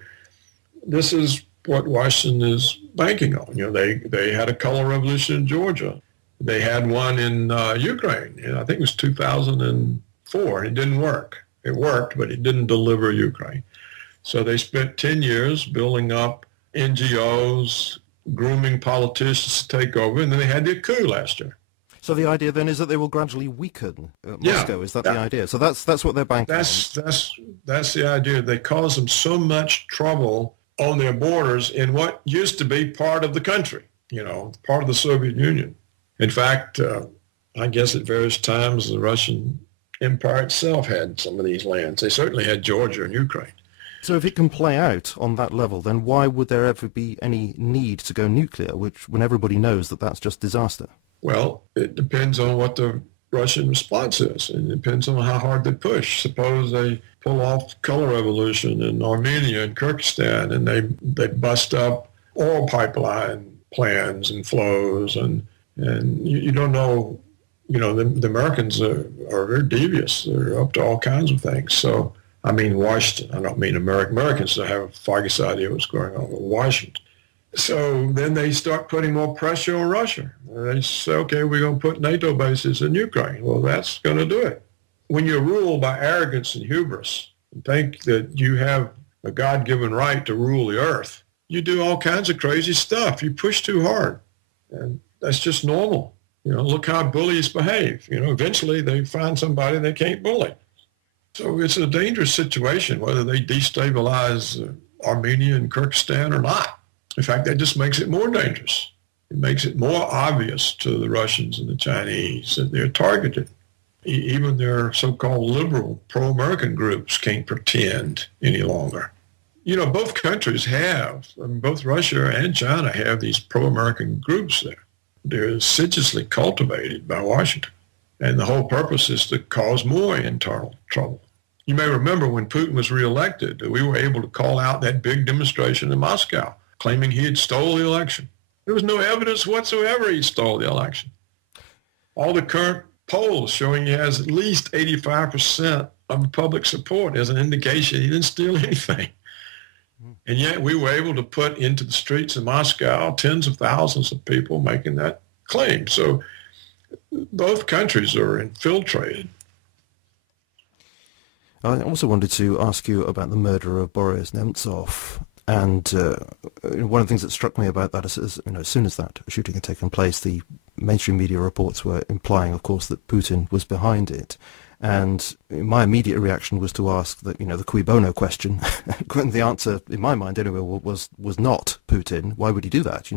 this is what Washington is banking on. You know, they had a color revolution in Georgia. They had one in Ukraine, and I think it was 2004. It didn't work. It worked, but it didn't deliver Ukraine. So they spent 10 years building up NGOs, grooming politicians to take over, and then they had their coup last year. So the idea then is that they will gradually weaken Moscow. Is that the idea? So that's what they're banking on. That's the idea. They cause them so much trouble on their borders in what used to be part of the country, you know, part of the Soviet Union. In fact, I guess at various times the Russian Empire itself had some of these lands. They certainly had Georgia and Ukraine. So if it can play out on that level, then why would there ever be any need to go nuclear, when everybody knows that that's just disaster? Well, it depends on what the Russian response is, and it depends on how hard they push. Suppose they pull off color revolution in Armenia and Kyrgyzstan, and they bust up oil pipeline plans and flows, and you don't know, you know, the Americans are very devious. They're up to all kinds of things. So, I mean Washington. I don't mean Americans that have a foggiest idea what's going on with Washington. So then they start putting more pressure on Russia. They say, okay, we're going to put NATO bases in Ukraine. Well, that's going to do it. When you're ruled by arrogance and hubris and think that you have a God-given right to rule the earth, you do all kinds of crazy stuff. You push too hard. And that's just normal. You know, look how bullies behave. You know, eventually they find somebody they can't bully. So it's a dangerous situation, whether they destabilize Armenia and Kyrgyzstan or not. In fact, that just makes it more dangerous. It makes it more obvious to the Russians and the Chinese that they're targeted. Even their so-called liberal pro-American groups can't pretend any longer. You know, both countries have, both Russia and China have these pro-American groups there. They're assiduously cultivated by Washington. And the whole purpose is to cause more internal trouble. You may remember when Putin was reelected, we were able to call out that big demonstration in Moscow, claiming he had stole the election. There was no evidence whatsoever he stole the election. All the current polls showing he has at least 85% of public support as an indication he didn't steal anything. And yet we were able to put into the streets of Moscow tens of thousands of people making that claim. So both countries are infiltrated. I also wanted to ask you about the murder of Boris Nemtsov. And one of the things that struck me about that is, you know, as soon as that shooting had taken place, the mainstream media reports were implying, of course, that Putin was behind it. And my immediate reaction was to ask that, the cui bono question. And the answer, in my mind anyway, was not Putin. Why would he do that?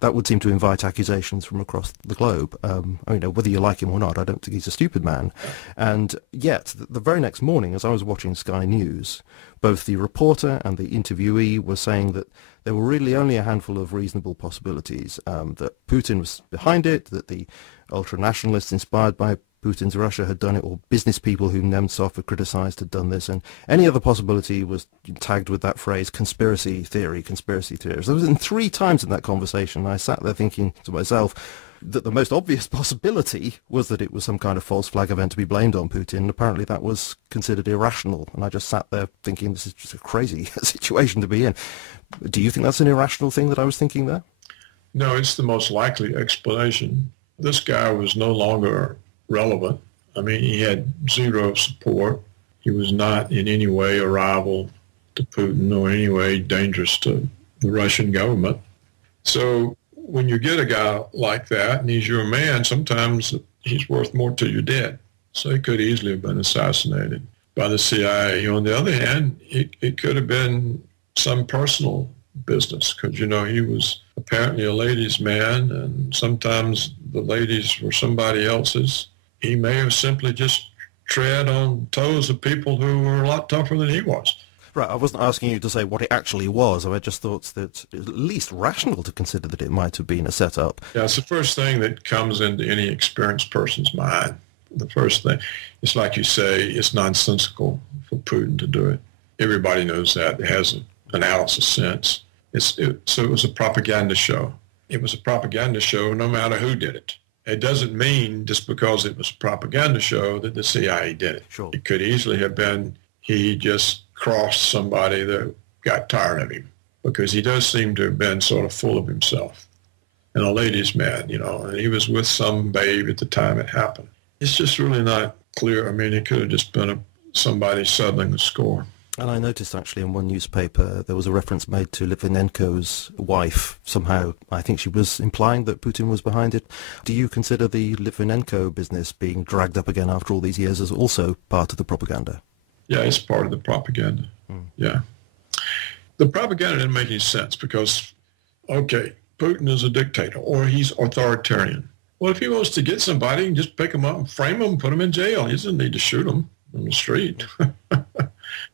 That would seem to invite accusations from across the globe. Whether you like him or not, I don't think he's a stupid man. And yet, the very next morning, as I was watching Sky News, both the reporter and the interviewee were saying that there were really only a handful of reasonable possibilities, that Putin was behind it, that the ultra-nationalists inspired by Putin's Russia had done it, or business people whom Nemtsov had criticized had done this, and any other possibility was tagged with that phrase, conspiracy theory, conspiracy theories. There was 3 times in that conversation, I sat there thinking to myself that the most obvious possibility was that it was some kind of false flag event to be blamed on Putin, and apparently that was considered irrational, and I just sat there thinking this is just a crazy situation to be in. Do you think that's an irrational thing that I was thinking there? No, it's the most likely explanation. This guy was no longer relevant. I mean, he had zero support. He was not in any way a rival to Putin or in any way dangerous to the Russian government. So when you get a guy like that and he's your man, sometimes he's worth more till you're dead. So he could easily have been assassinated by the CIA. On the other hand, it could have been some personal business because, he was apparently a ladies' man, and sometimes the ladies were somebody else's. He may have simply just tread on toes of people who were a lot tougher than he was. Right, I wasn't asking you to say what it actually was. I just thought that it was at least rational to consider that it might have been a setup. Yeah, it's the first thing that comes into any experienced person's mind. The first thing. It's like you say, it's nonsensical for Putin to do it. Everybody knows that. It has an ounce of sense. So it was a propaganda show. It was a propaganda show no matter who did it. It doesn't mean just because it was a propaganda show that the CIA did it. Sure. It could easily have been he just crossed somebody that got tired of him, because he does seem to have been sort of full of himself and a ladies' man, and he was with some babe at the time it happened. It's just really not clear. I mean, it could have just been somebody settling the score. And I noticed actually in one newspaper there was a reference made to Litvinenko's wife. Somehow I think she was implying that Putin was behind it. Do you consider the Litvinenko business being dragged up again after all these years as also part of the propaganda? Yeah, it's part of the propaganda. Yeah. The propaganda didn't make any sense because, okay, Putin is a dictator or he's authoritarian. Well, if he wants to get somebody, he can just pick them up and frame them and put them in jail. He doesn't need to shoot them on the street.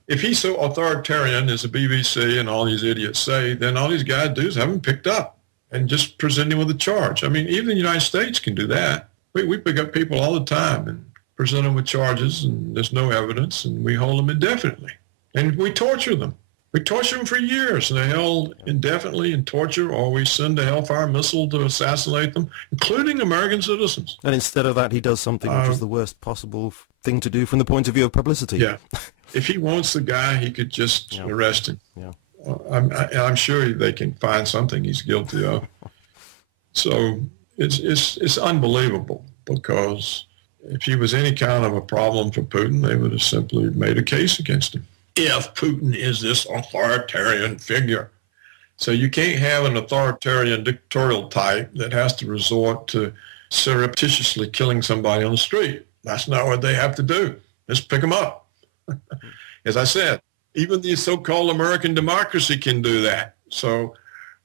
If he's so authoritarian, as the BBC and all these idiots say, then all these guys do is have him picked up and just present him with a charge. I mean, even the United States can do that. We pick up people all the time and present them with charges, and there's no evidence, and we hold them indefinitely. And we torture them. We torture them for years, and they're held indefinitely in torture, or we send a Hellfire missile to assassinate them, including American citizens. And instead of that, he does something which is the worst possible thing to do from the point of view of publicity. Yeah. If he wants the guy, he could just arrest him. Yeah. I'm sure they can find something he's guilty of. So it's unbelievable, because if he was any kind of a problem for Putin, they would have simply made a case against him. If Putin is this authoritarian figure. So you can't have an authoritarian dictatorial type that has to resort to surreptitiously killing somebody on the street. That's not what they have to do. Just pick them up. As I said, even the so-called American democracy can do that. So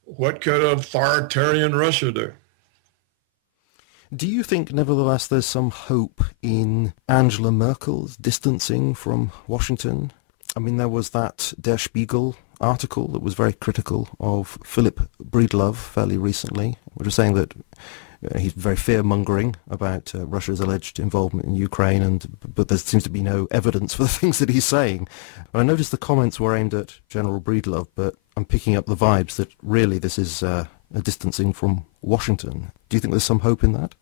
what could authoritarian Russia do? Do you think, nevertheless, there's some hope in Angela Merkel's distancing from Washington? I mean, there was that Der Spiegel article that was very critical of Philip Breedlove fairly recently, which was saying that he's very fear-mongering about Russia's alleged involvement in Ukraine, but there seems to be no evidence for the things that he's saying. And I noticed the comments were aimed at General Breedlove, but I'm picking up the vibes that really this is a distancing from Washington. Do you think there's some hope in that?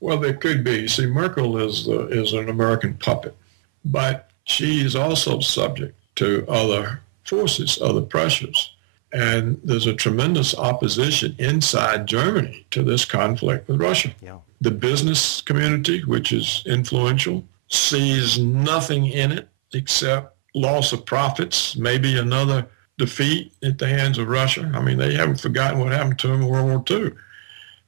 Well, there could be. You see, Merkel is an American puppet, but she is also subject to other forces, other pressures. And there's a tremendous opposition inside Germany to this conflict with Russia. Yeah. The business community, which is influential, sees nothing in it except loss of profits, maybe another defeat at the hands of Russia. I mean, they haven't forgotten what happened to them in World War II.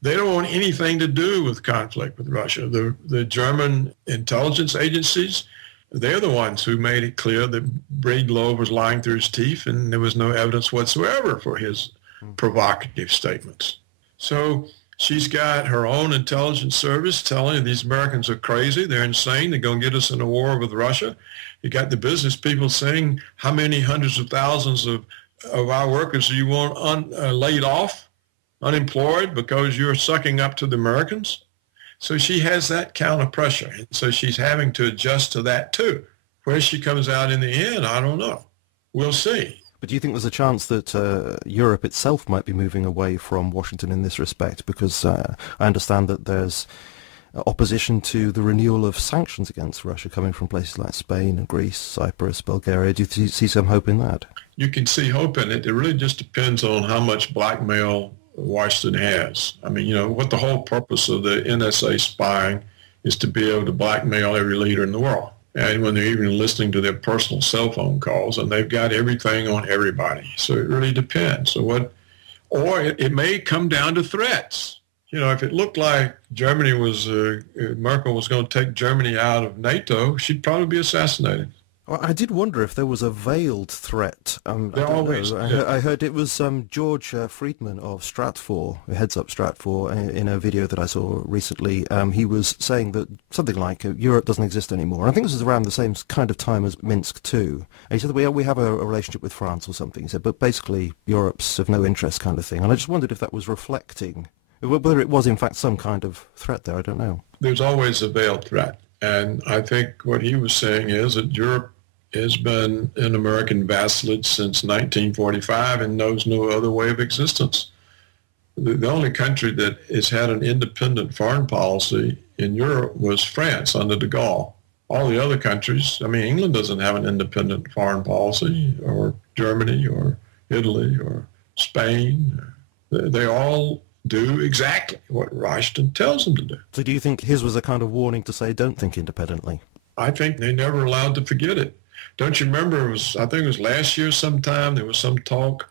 They don't want anything to do with conflict with Russia. The German intelligence agencies, they're the ones who made it clear that Breedlove was lying through his teeth and there was no evidence whatsoever for his provocative statements. So she's got her own intelligence service telling you these Americans are crazy, they're insane, they're going to get us in a war with Russia. You got the business people saying, how many hundreds of thousands of our workers do you want laid off, unemployed, because you're sucking up to the Americans? So she has that counter pressure. And so she's having to adjust to that too. Where she comes out in the end, I don't know. We'll see. But do you think there's a chance that Europe itself might be moving away from Washington in this respect? Because I understand that there's opposition to the renewal of sanctions against Russia coming from places like Spain, Greece, Cyprus, Bulgaria. Do you see some hope in that? You can see hope in it. It really just depends on how much blackmail Washington has. I mean, you know, what the whole purpose of the NSA spying is to be able to blackmail every leader in the world. And when they're even listening to their personal cell phone calls, and they've got everything on everybody. So it really depends. So or it may come down to threats. You know, if it looked like Germany was, Merkel was going to take Germany out of NATO, she'd probably be assassinated. Well, I did wonder if there was a veiled threat. I heard it was George Friedman of Stratfor, who heads up Stratfor, in a video that I saw recently. He was saying that something like Europe doesn't exist anymore. I think this was around the same kind of time as Minsk II. And he said that we have a relationship with France or something. He said, but basically Europe's of no interest kind of thing. And I just wondered if that was reflecting, whether it was in fact some kind of threat there. I don't know. There's always a veiled threat. And I think what he was saying is that Europe has been an American vassalage since 1945 and knows no other way of existence. The only country that has had an independent foreign policy in Europe was France under de Gaulle. All the other countries, I mean, England doesn't have an independent foreign policy, or Germany or Italy or Spain. They all do exactly what Washington tells them to do. So do you think his was a kind of warning to say, don't think independently? I think they never allowed to forget it. Don't you remember, I think it was last year sometime, there was some talk,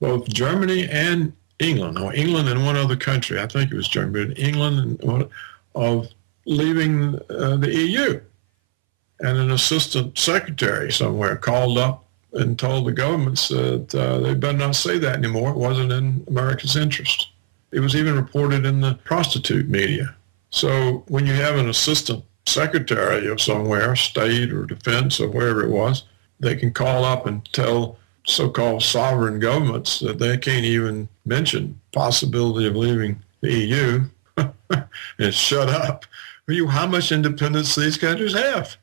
both Germany and England, or England and one other country, I think it was Germany, but England, of leaving the EU. And an assistant secretary somewhere called up and told the governments that they better not say that anymore. It wasn't in America's interest. It was even reported in the prostitute media. So when you have an assistant secretary of somewhere, state or defense or wherever it was, they can call up and tell so-called sovereign governments that they can't even mention possibility of leaving the EU and shut up. How much independence these countries have?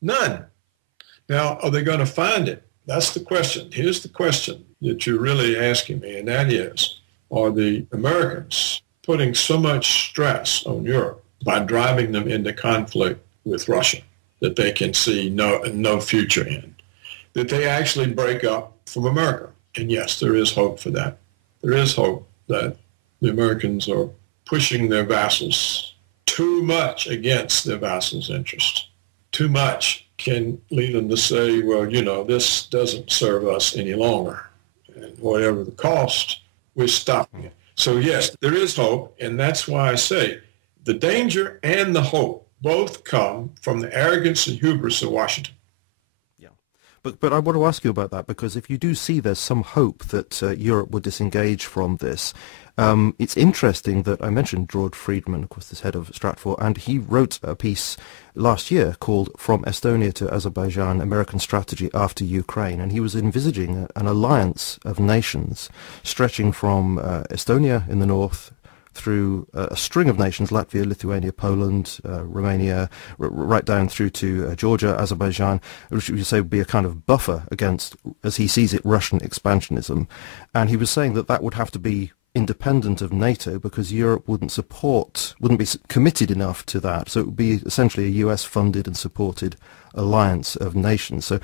None. Now, are they going to find it? That's the question. Here's the question that you're really asking me, and that is, are the Americans putting so much stress on Europe by driving them into conflict with Russia that they can see no future in, that they actually break up from America? And yes, there is hope for that. There is hope that the Americans are pushing their vassals too much against their vassals' interest. Too much can lead them to say, well, you know, this doesn't serve us any longer. And whatever the cost, we're stopping it. So yes, there is hope, and that's why I say the danger and the hope both come from the arrogance and hubris of Washington. Yeah, but I want to ask you about that, because if you do see there's some hope that Europe would disengage from this, it's interesting that I mentioned George Friedman, of course, this head of Stratfor, and he wrote a piece last year called From Estonia to Azerbaijan, American Strategy After Ukraine, and he was envisaging an alliance of nations stretching from Estonia in the north through a string of nations, Latvia, Lithuania, Poland, Romania, right down through to Georgia, Azerbaijan, which we say would be a kind of buffer against, as he sees it, Russian expansionism. And he was saying that that would have to be independent of NATO because Europe wouldn't be committed enough to that. So it would be essentially a US-funded and supported alliance of nations. So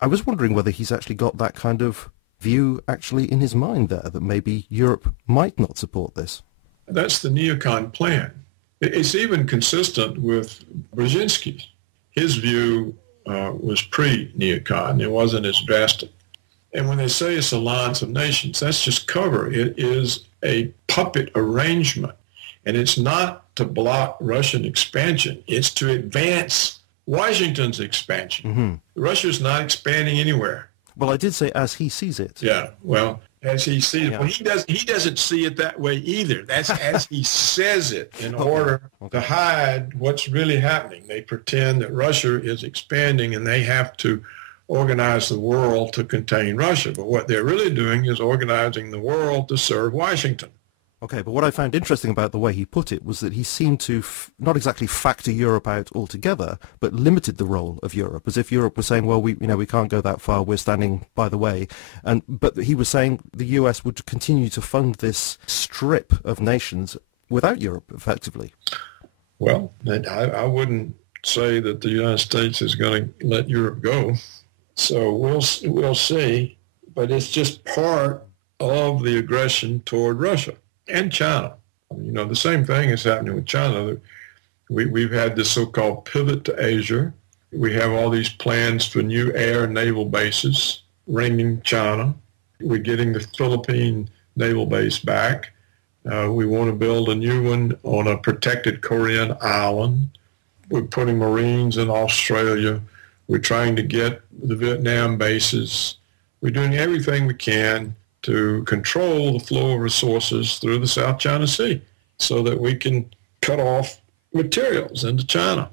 I was wondering whether he's actually got that kind of view actually in his mind there, that maybe Europe might not support this. That's the Neocon plan. It's even consistent with Brzezinski. His view was pre-Neocon. It wasn't as drastic. And when they say it's alliance of nations, that's just cover. It is a puppet arrangement. And it's not to block Russian expansion. It's to advance Washington's expansion. Mm-hmm. Russia's not expanding anywhere. Well, I did say as he sees it. Yeah, well, as he sees it. Yeah. Well, he doesn't see it that way either. That's as he says it in order to hide what's really happening. They pretend that Russia is expanding and they have to organize the world to contain Russia. But what they're really doing is organizing the world to serve Washington. Okay, but what I found interesting about the way he put it was that he seemed to not exactly factor Europe out altogether, but limited the role of Europe, as if Europe was saying, well, we can't go that far, we're standing by the way. But he was saying the US would continue to fund this strip of nations without Europe, effectively. Well, I wouldn't say that the United States is going to let Europe go. So we'll see, but it's just part of the aggression toward Russia. And China. The same thing is happening with China. We've had this so-called pivot to Asia. We have all these plans for new air and naval bases ringing China. We're getting the Philippine naval base back. We want to build a new one on a protected Korean island. We're putting Marines in Australia. We're trying to get the Vietnam bases. We're doing everything we can to control the flow of resources through the South China Sea so that we can cut off materials into China.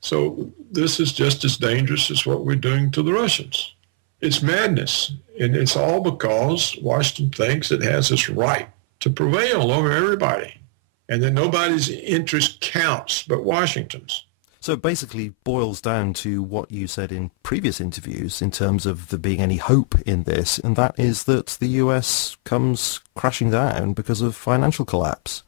So this is just as dangerous as what we're doing to the Russians. It's madness, and it's all because Washington thinks it has this right to prevail over everybody, and that nobody's interest counts but Washington's. So it basically boils down to what you said in previous interviews in terms of there being any hope in this, and that is that the US comes crashing down because of financial collapse.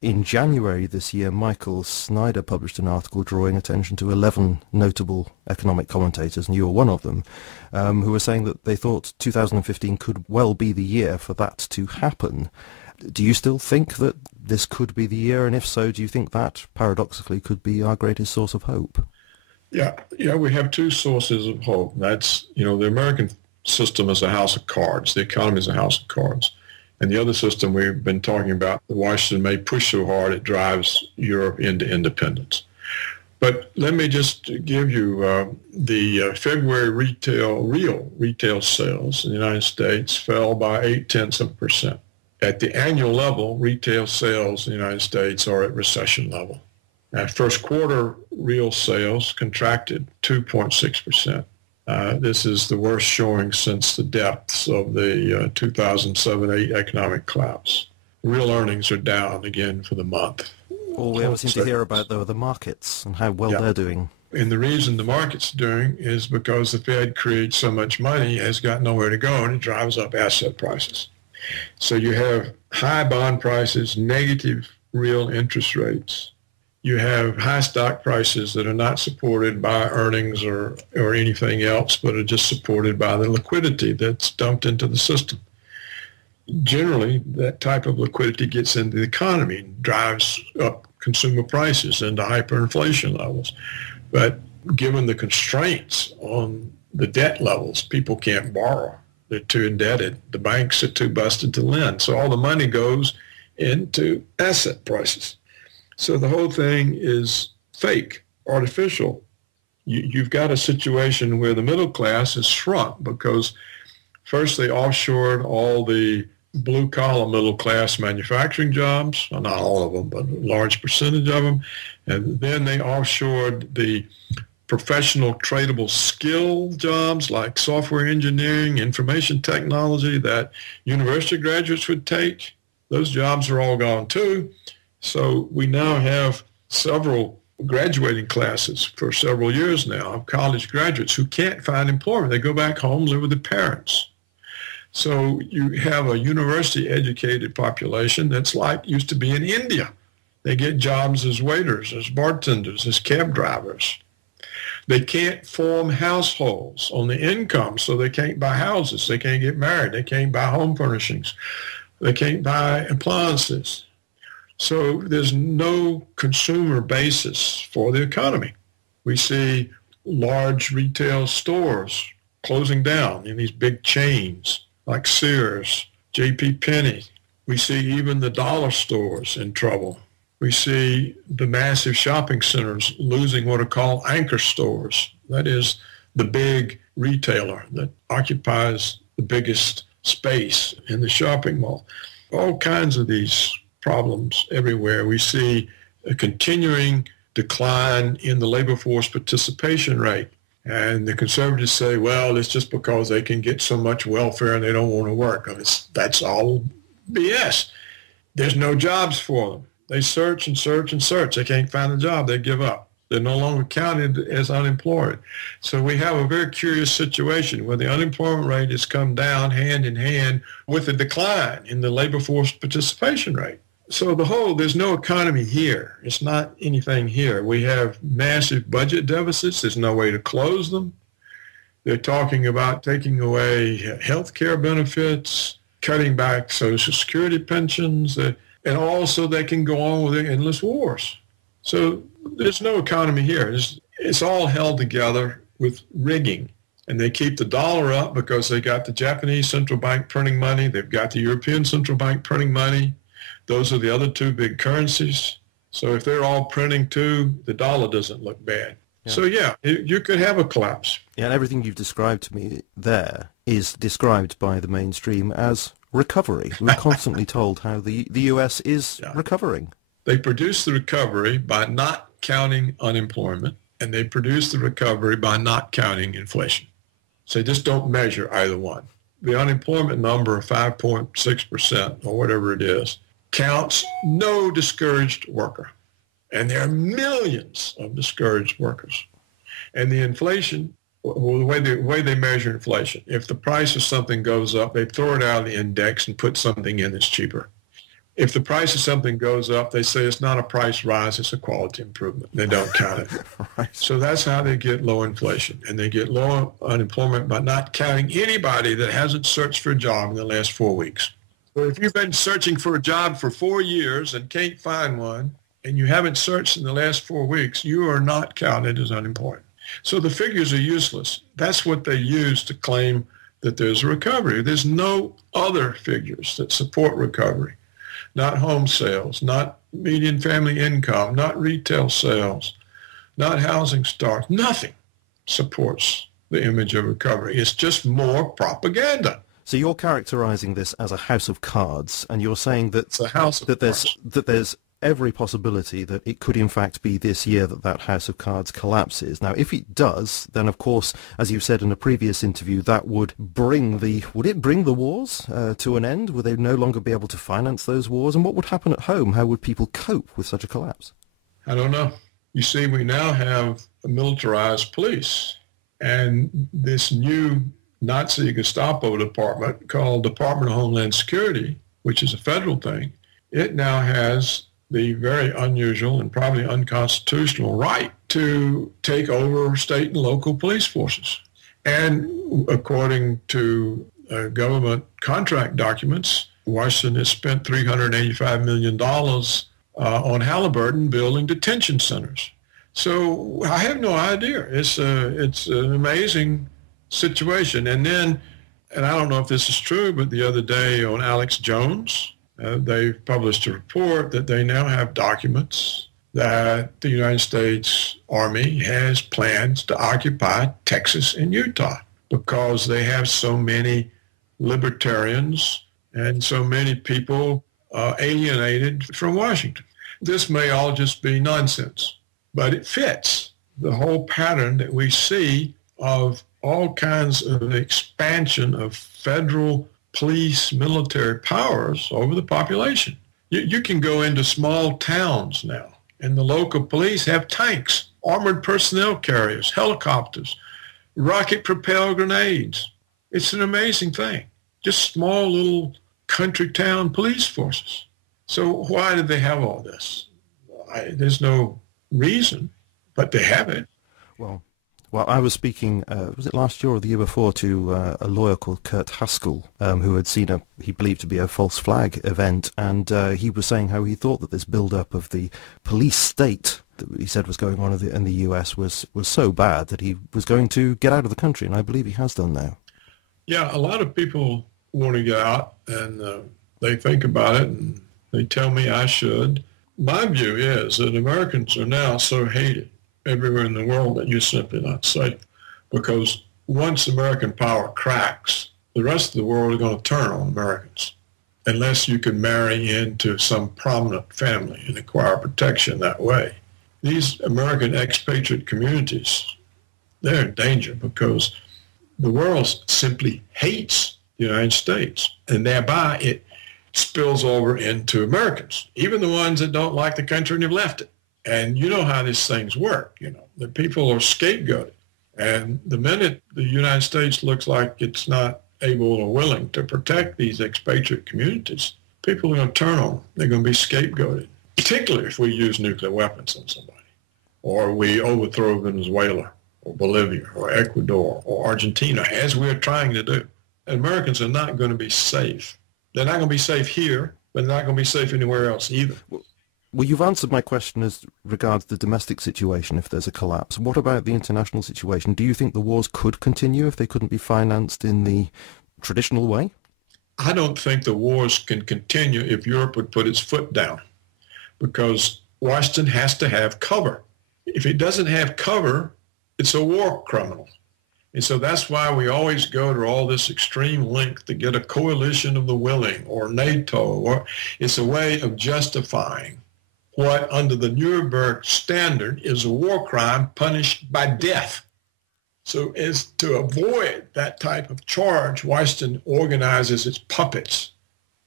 In January this year, Michael Snyder published an article drawing attention to 11 notable economic commentators, and you were one of them, who were saying that they thought 2015 could well be the year for that to happen. Do you still think that this could be the year? And if so, do you think that, paradoxically, could be our greatest source of hope? Yeah, we have two sources of hope. That's, the American system is a house of cards. The economy is a house of cards. And the other system we've been talking about, the Washington may push so hard it drives Europe into independence. But let me just give you the February real retail sales in the United States fell by 0.8%. At the annual level, retail sales in the United States are at recession level. First quarter real sales contracted 2.6%. This is the worst showing since the depths of the 2007-8 economic collapse. Real earnings are down again for the month. All we ever seem to hear about, though, are the markets and how well they're doing. And the reason the market's doing is because the Fed creates so much money, has got nowhere to go, and it drives up asset prices. So you have high bond prices, negative real interest rates. You have high stock prices that are not supported by earnings or anything else, but are just supported by the liquidity that's dumped into the system. Generally, that type of liquidity gets into the economy and drives up consumer prices into hyperinflation levels. But given the constraints on the debt levels, people can't borrow. They're too indebted. The banks are too busted to lend. So all the money goes into asset prices. So the whole thing is fake, artificial. You've got a situation where the middle class has shrunk because first they offshored all the blue-collar middle-class manufacturing jobs, well, not all of them, but a large percentage of them. And then they offshored the professional tradable skill jobs like software engineering, information technology that university graduates would take. Those jobs are all gone too. So we now have several graduating classes for several years now of college graduates who can't find employment. They go back home, live with their parents. So you have a university-educated population that's like used to be in India. They get jobs as waiters, as bartenders, as cab drivers. They can't form households on the income, so they can't buy houses. They can't get married. They can't buy home furnishings. They can't buy appliances. So there's no consumer basis for the economy. We see large retail stores closing down in these big chains like Sears, J.P. Penney, We see even the dollar stores in trouble. We see the massive shopping centers losing what are called anchor stores. That is the big retailer that occupies the biggest space in the shopping mall. All kinds of these problems everywhere. We see a continuing decline in the labor force participation rate. And the conservatives say, well, it's just because they can get so much welfare and they don't want to work. That's all BS. There's no jobs for them. They search and search and search. They can't find a job. They give up. They're no longer counted as unemployed. So we have a very curious situation where the unemployment rate has come down hand in hand with a decline in the labor force participation rate. So there's no economy here. It's not anything here. We have massive budget deficits. There's no way to close them. They're talking about taking away health care benefits, cutting back Social Security pensions, and also they can go on with their endless wars. So there's no economy here. It's all held together with rigging. And they keep the dollar up because they got the Japanese central bank printing money. They've got the European central bank printing money. Those are the other two big currencies. So if they're all printing too, the dollar doesn't look bad. Yeah. So yeah, you could have a collapse. Yeah, and everything you've described to me there is described by the mainstream as recovery. We're constantly told how the U.S. is recovering. They produce the recovery by not counting unemployment, and they produce the recovery by not counting inflation. So they just don't measure either one. The unemployment number of 5.6% or whatever it is counts no discouraged worker. And there are millions of discouraged workers. And the inflation, well, the way they measure inflation, if the price of something goes up, they throw it out of the index and put something in that's cheaper. If the price of something goes up, they say it's not a price rise, it's a quality improvement. They don't count it. Right. So that's how they get low inflation. And they get low unemployment by not counting anybody that hasn't searched for a job in the last 4 weeks. So if you've been searching for a job for 4 years and can't find one, and you haven't searched in the last 4 weeks, you are not counted as unemployed. So the figures are useless. That's what they use to claim that there's a recovery. There's no other figures that support recovery. Not home sales, not median family income, not retail sales, not housing starts. Nothing supports the image of recovery. It's just more propaganda. So you're characterizing this as a house of cards, and you're saying that there's every possibility that it could in fact be this year that house of cards collapses. Now, if it does, then of course, as you said in a previous interview, that would would it bring the wars to an end? Would they no longer be able to finance those wars? And what would happen at home? How would people cope with such a collapse? I don't know. You see, we now have a militarized police, and this new Nazi Gestapo department called Department of Homeland Security, which is a federal thing, it now has the very unusual and probably unconstitutional right to take over state and local police forces. And according to government contract documents, Washington has spent $385 million on Halliburton building detention centers. So I have no idea. It's an amazing situation. And then, and I don't know if this is true, but the other day on Alex Jones, they've published a report that they now have documents that the United States Army has plans to occupy Texas and Utah because they have so many libertarians and so many people alienated from Washington. This may all just be nonsense, but it fits the whole pattern that we see of all kinds of expansion of federal police, military powers over the population. You can go into small towns now, and the local police have tanks, armored personnel carriers, helicopters, rocket-propelled grenades. It's an amazing thing. Just small little country town police forces. So why did they have all this? There's no reason, but they have it. Well, I was speaking, was it last year or the year before, to a lawyer called Kurt Haskell, who had seen he believed to be a false flag event, and he was saying how he thought that this build-up of the police state that he said was going on in the US was so bad that he was going to get out of the country, and I believe he has done now. Yeah, a lot of people want to get out, and They think about it and they tell me I should. My view is that Americans are now so hated everywhere in the world that you're simply not safe, because once American power cracks, the rest of the world are going to turn on Americans unless you can marry into some prominent family and acquire protection that way. These American expatriate communities, they're in danger because the world simply hates the United States, and thereby it spills over into Americans, even the ones that don't like the country and have left it. And you know how these things work. The people are scapegoated. And the minute the United States looks like it's not able or willing to protect these expatriate communities, people are going to turn on them. They're going to be scapegoated, particularly if we use nuclear weapons on somebody, or we overthrow Venezuela or Bolivia or Ecuador or Argentina, as we're trying to do. Americans are not going to be safe. They're not going to be safe here, but they're not going to be safe anywhere else either. Well, you've answered my question as regards the domestic situation if there's a collapse. What about the international situation? Do you think the wars could continue if they couldn't be financed in the traditional way? I don't think the wars can continue if Europe would put its foot down, because Washington has to have cover. If it doesn't have cover, it's a war criminal. And so that's why we always go to all this extreme length to get a coalition of the willing or NATO. Or it's a way of justifying what under the Nuremberg standard is a war crime punished by death. So as to avoid that type of charge, Washington organizes its puppets,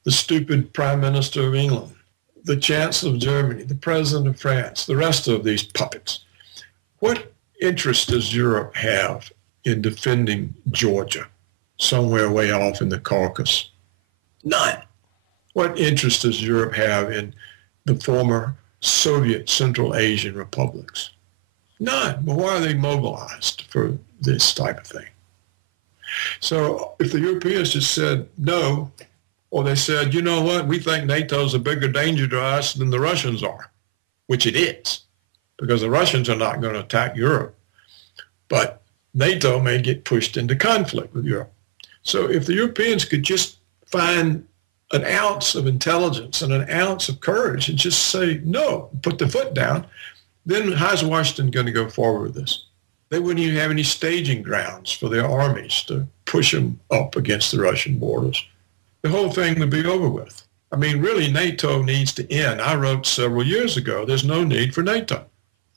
the stupid Prime Minister of England, the Chancellor of Germany, the President of France, the rest of these puppets. What interest does Europe have in defending Georgia, somewhere way off in the Caucasus? None. What interest does Europe have in the former Soviet Central Asian republics? None. But why are they mobilized for this type of thing? So if the Europeans just said no, or they said, you know what, we think NATO's a bigger danger to us than the Russians are, which it is, because the Russians are not going to attack Europe, but NATO may get pushed into conflict with Europe. So if the Europeans could just find an ounce of intelligence and an ounce of courage and just say no, put the foot down, then how's Washington going to go forward with this? They wouldn't even have any staging grounds for their armies to push them up against the Russian borders. The whole thing would be over with. I mean, really, NATO needs to end. I wrote several years ago, there's no need for NATO.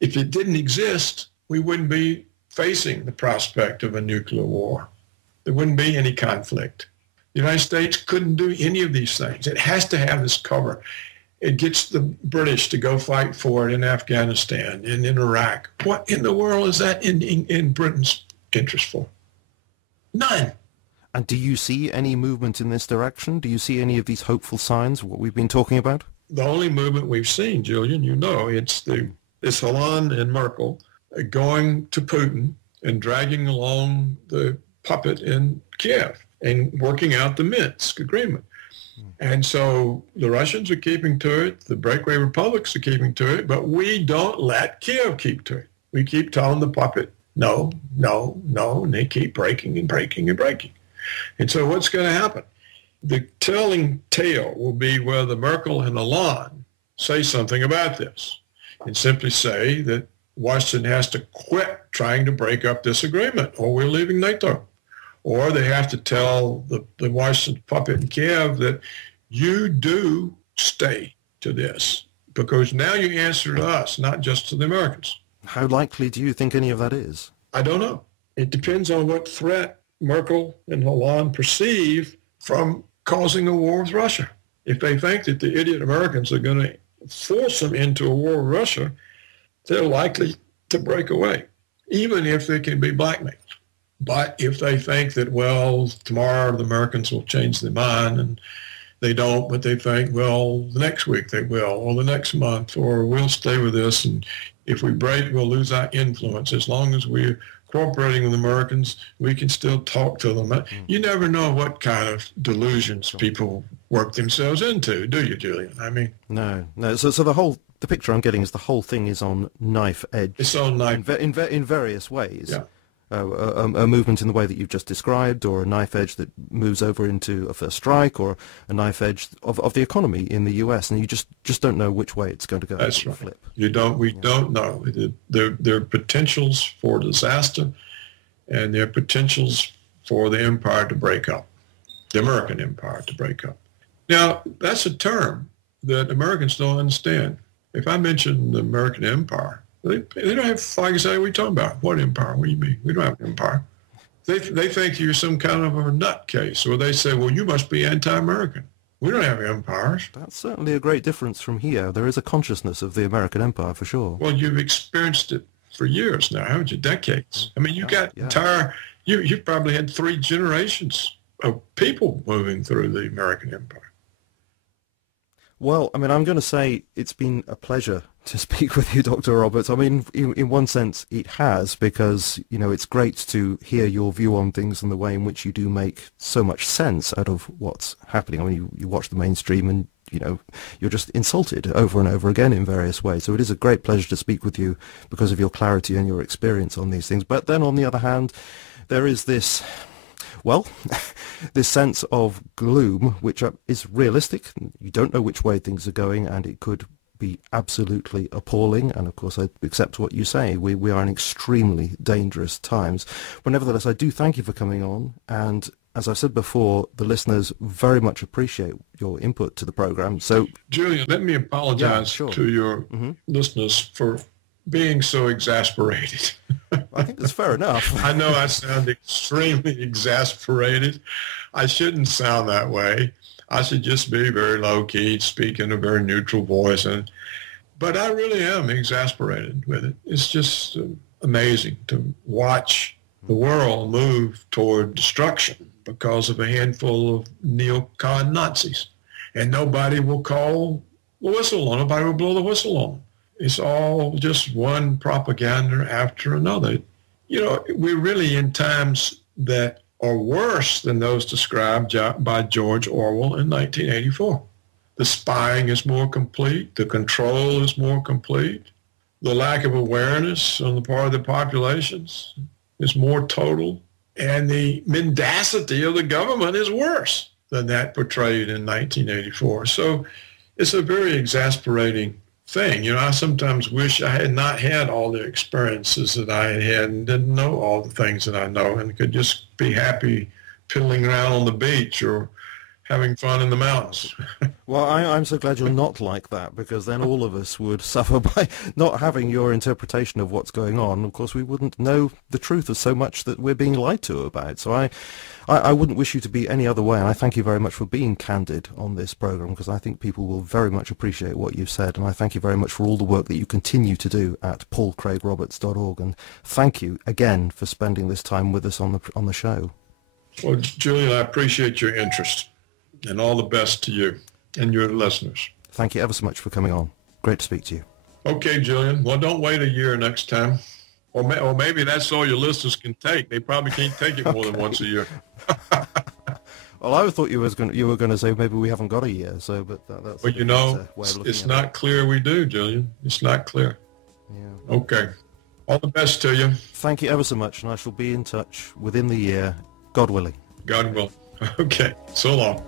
If it didn't exist, we wouldn't be facing the prospect of a nuclear war. There wouldn't be any conflict. The United States couldn't do any of these things. It has to have this cover. It gets the British to go fight for it in Afghanistan and in Iraq. What in the world is that in Britain's interest for? None. And do you see any movement in this direction? Do you see any of these hopeful signs, what we've been talking about? The only movement we've seen, Julian, it's Hollande and Merkel going to Putin and dragging along the puppet in Kiev and working out the Minsk agreement. And so the Russians are keeping to it, the breakaway republics are keeping to it, but we don't let Kiev keep to it. We keep telling the puppet, no, no, no, and they keep breaking and breaking and breaking. And so what's going to happen? The telling tale will be whether Merkel and Hollande say something about this and simply say that Washington has to quit trying to break up this agreement or we're leaving NATO. Or they have to tell the Washington puppet in Kiev that you do stay to this because now you answer to us, not just to the Americans. How likely do you think any of that is? I don't know. It depends on what threat Merkel and Hollande perceive from causing a war with Russia. If they think that the idiot Americans are going to force them into a war with Russia, they're likely to break away, even if they can be blackmailed. But if they think that, well, tomorrow the Americans will change their mind and they don't, but they think, well, the next week they will, or the next month, or we'll stay with this, and if we break, we'll lose our influence. As long as we're cooperating with Americans, we can still talk to them. You never know what kind of delusions people work themselves into, do you, Julian? I mean... No. So the picture I'm getting is the whole thing is on knife edge. It's on knife in various ways. Yeah. a movement in the way that you've just described, or a knife edge that moves over into a first strike, or a knife edge of the economy in the US, and you just don't know which way it's going to go. That's right. Flip. We don't know. There are potentials for disaster, and there are potentials for the empire to break up, the American empire to break up. Now, that's a term that Americans don't understand. If I mention the American empire, they don't have, like I say, what are you talking about? What empire? What do you mean? We don't have an empire. They think you're some kind of a nutcase, or they say, well, you must be anti-American. We don't have empires. That's certainly a great difference from here. There is a consciousness of the American empire, for sure. Well, you've experienced it for years now, haven't you? Decades. I mean, you've probably had 3 generations of people moving through the American empire. Well, I mean, I'm going to say it's been a pleasure to speak with you, Dr. Roberts. I mean, in one sense, it has, because, you know, it's great to hear your view on things and the way in which you do make so much sense out of what's happening. I mean, you watch the mainstream and, you know, you're just insulted over and over again in various ways. So it is a great pleasure to speak with you because of your clarity and your experience on these things. But then, on the other hand, there is this... well, this sense of gloom, which is realistic. You don't know which way things are going, and it could be absolutely appalling. And of course, I accept what you say. We are in extremely dangerous times. But nevertheless, I do thank you for coming on. And as I said before, the listeners very much appreciate your input to the program. So, Julian, let me apologize to your listeners for being so exasperated. I think that's fair enough. I know I sound extremely exasperated. I shouldn't sound that way. I should just be very low-key, speak in a very neutral voice. But I really am exasperated with it. It's just amazing to watch the world move toward destruction because of a handful of Neocon Nazis. And nobody will call the whistle on them. Nobody will blow the whistle on them. It's all just one propaganda after another. You know, we're really in times that are worse than those described by George Orwell in 1984. The spying is more complete. The control is more complete. The lack of awareness on the part of the populations is more total. And the mendacity of the government is worse than that portrayed in 1984. So it's a very exasperating thing. You know, I sometimes wish I had not had all the experiences that I had had and didn't know all the things that I know and could just be happy piddling around on the beach or having fun in the mountains. Well, I'm so glad you're not like that, because then all of us would suffer by not having your interpretation of what's going on. Of course, we wouldn't know the truth of so much that we're being lied to about. So I wouldn't wish you to be any other way, and I thank you very much for being candid on this program, because I think people will very much appreciate what you've said, and I thank you very much for all the work that you continue to do at paulcraigroberts.org, and thank you again for spending this time with us on the show. Well, Julian, I appreciate your interest, and all the best to you and your listeners. Thank you ever so much for coming on. Great to speak to you. Okay, Julian. Well, don't wait a year next time. Or maybe that's all your listeners can take. They probably can't take it more than once a year. Well, I thought you were going to say maybe we haven't got a year. So, but that's. Well, you know, it's not clear we do, Julian. It's not clear. Yeah. Okay. All the best to you. Thank you ever so much, and I shall be in touch within the year, God willing. God willing. Okay. So long.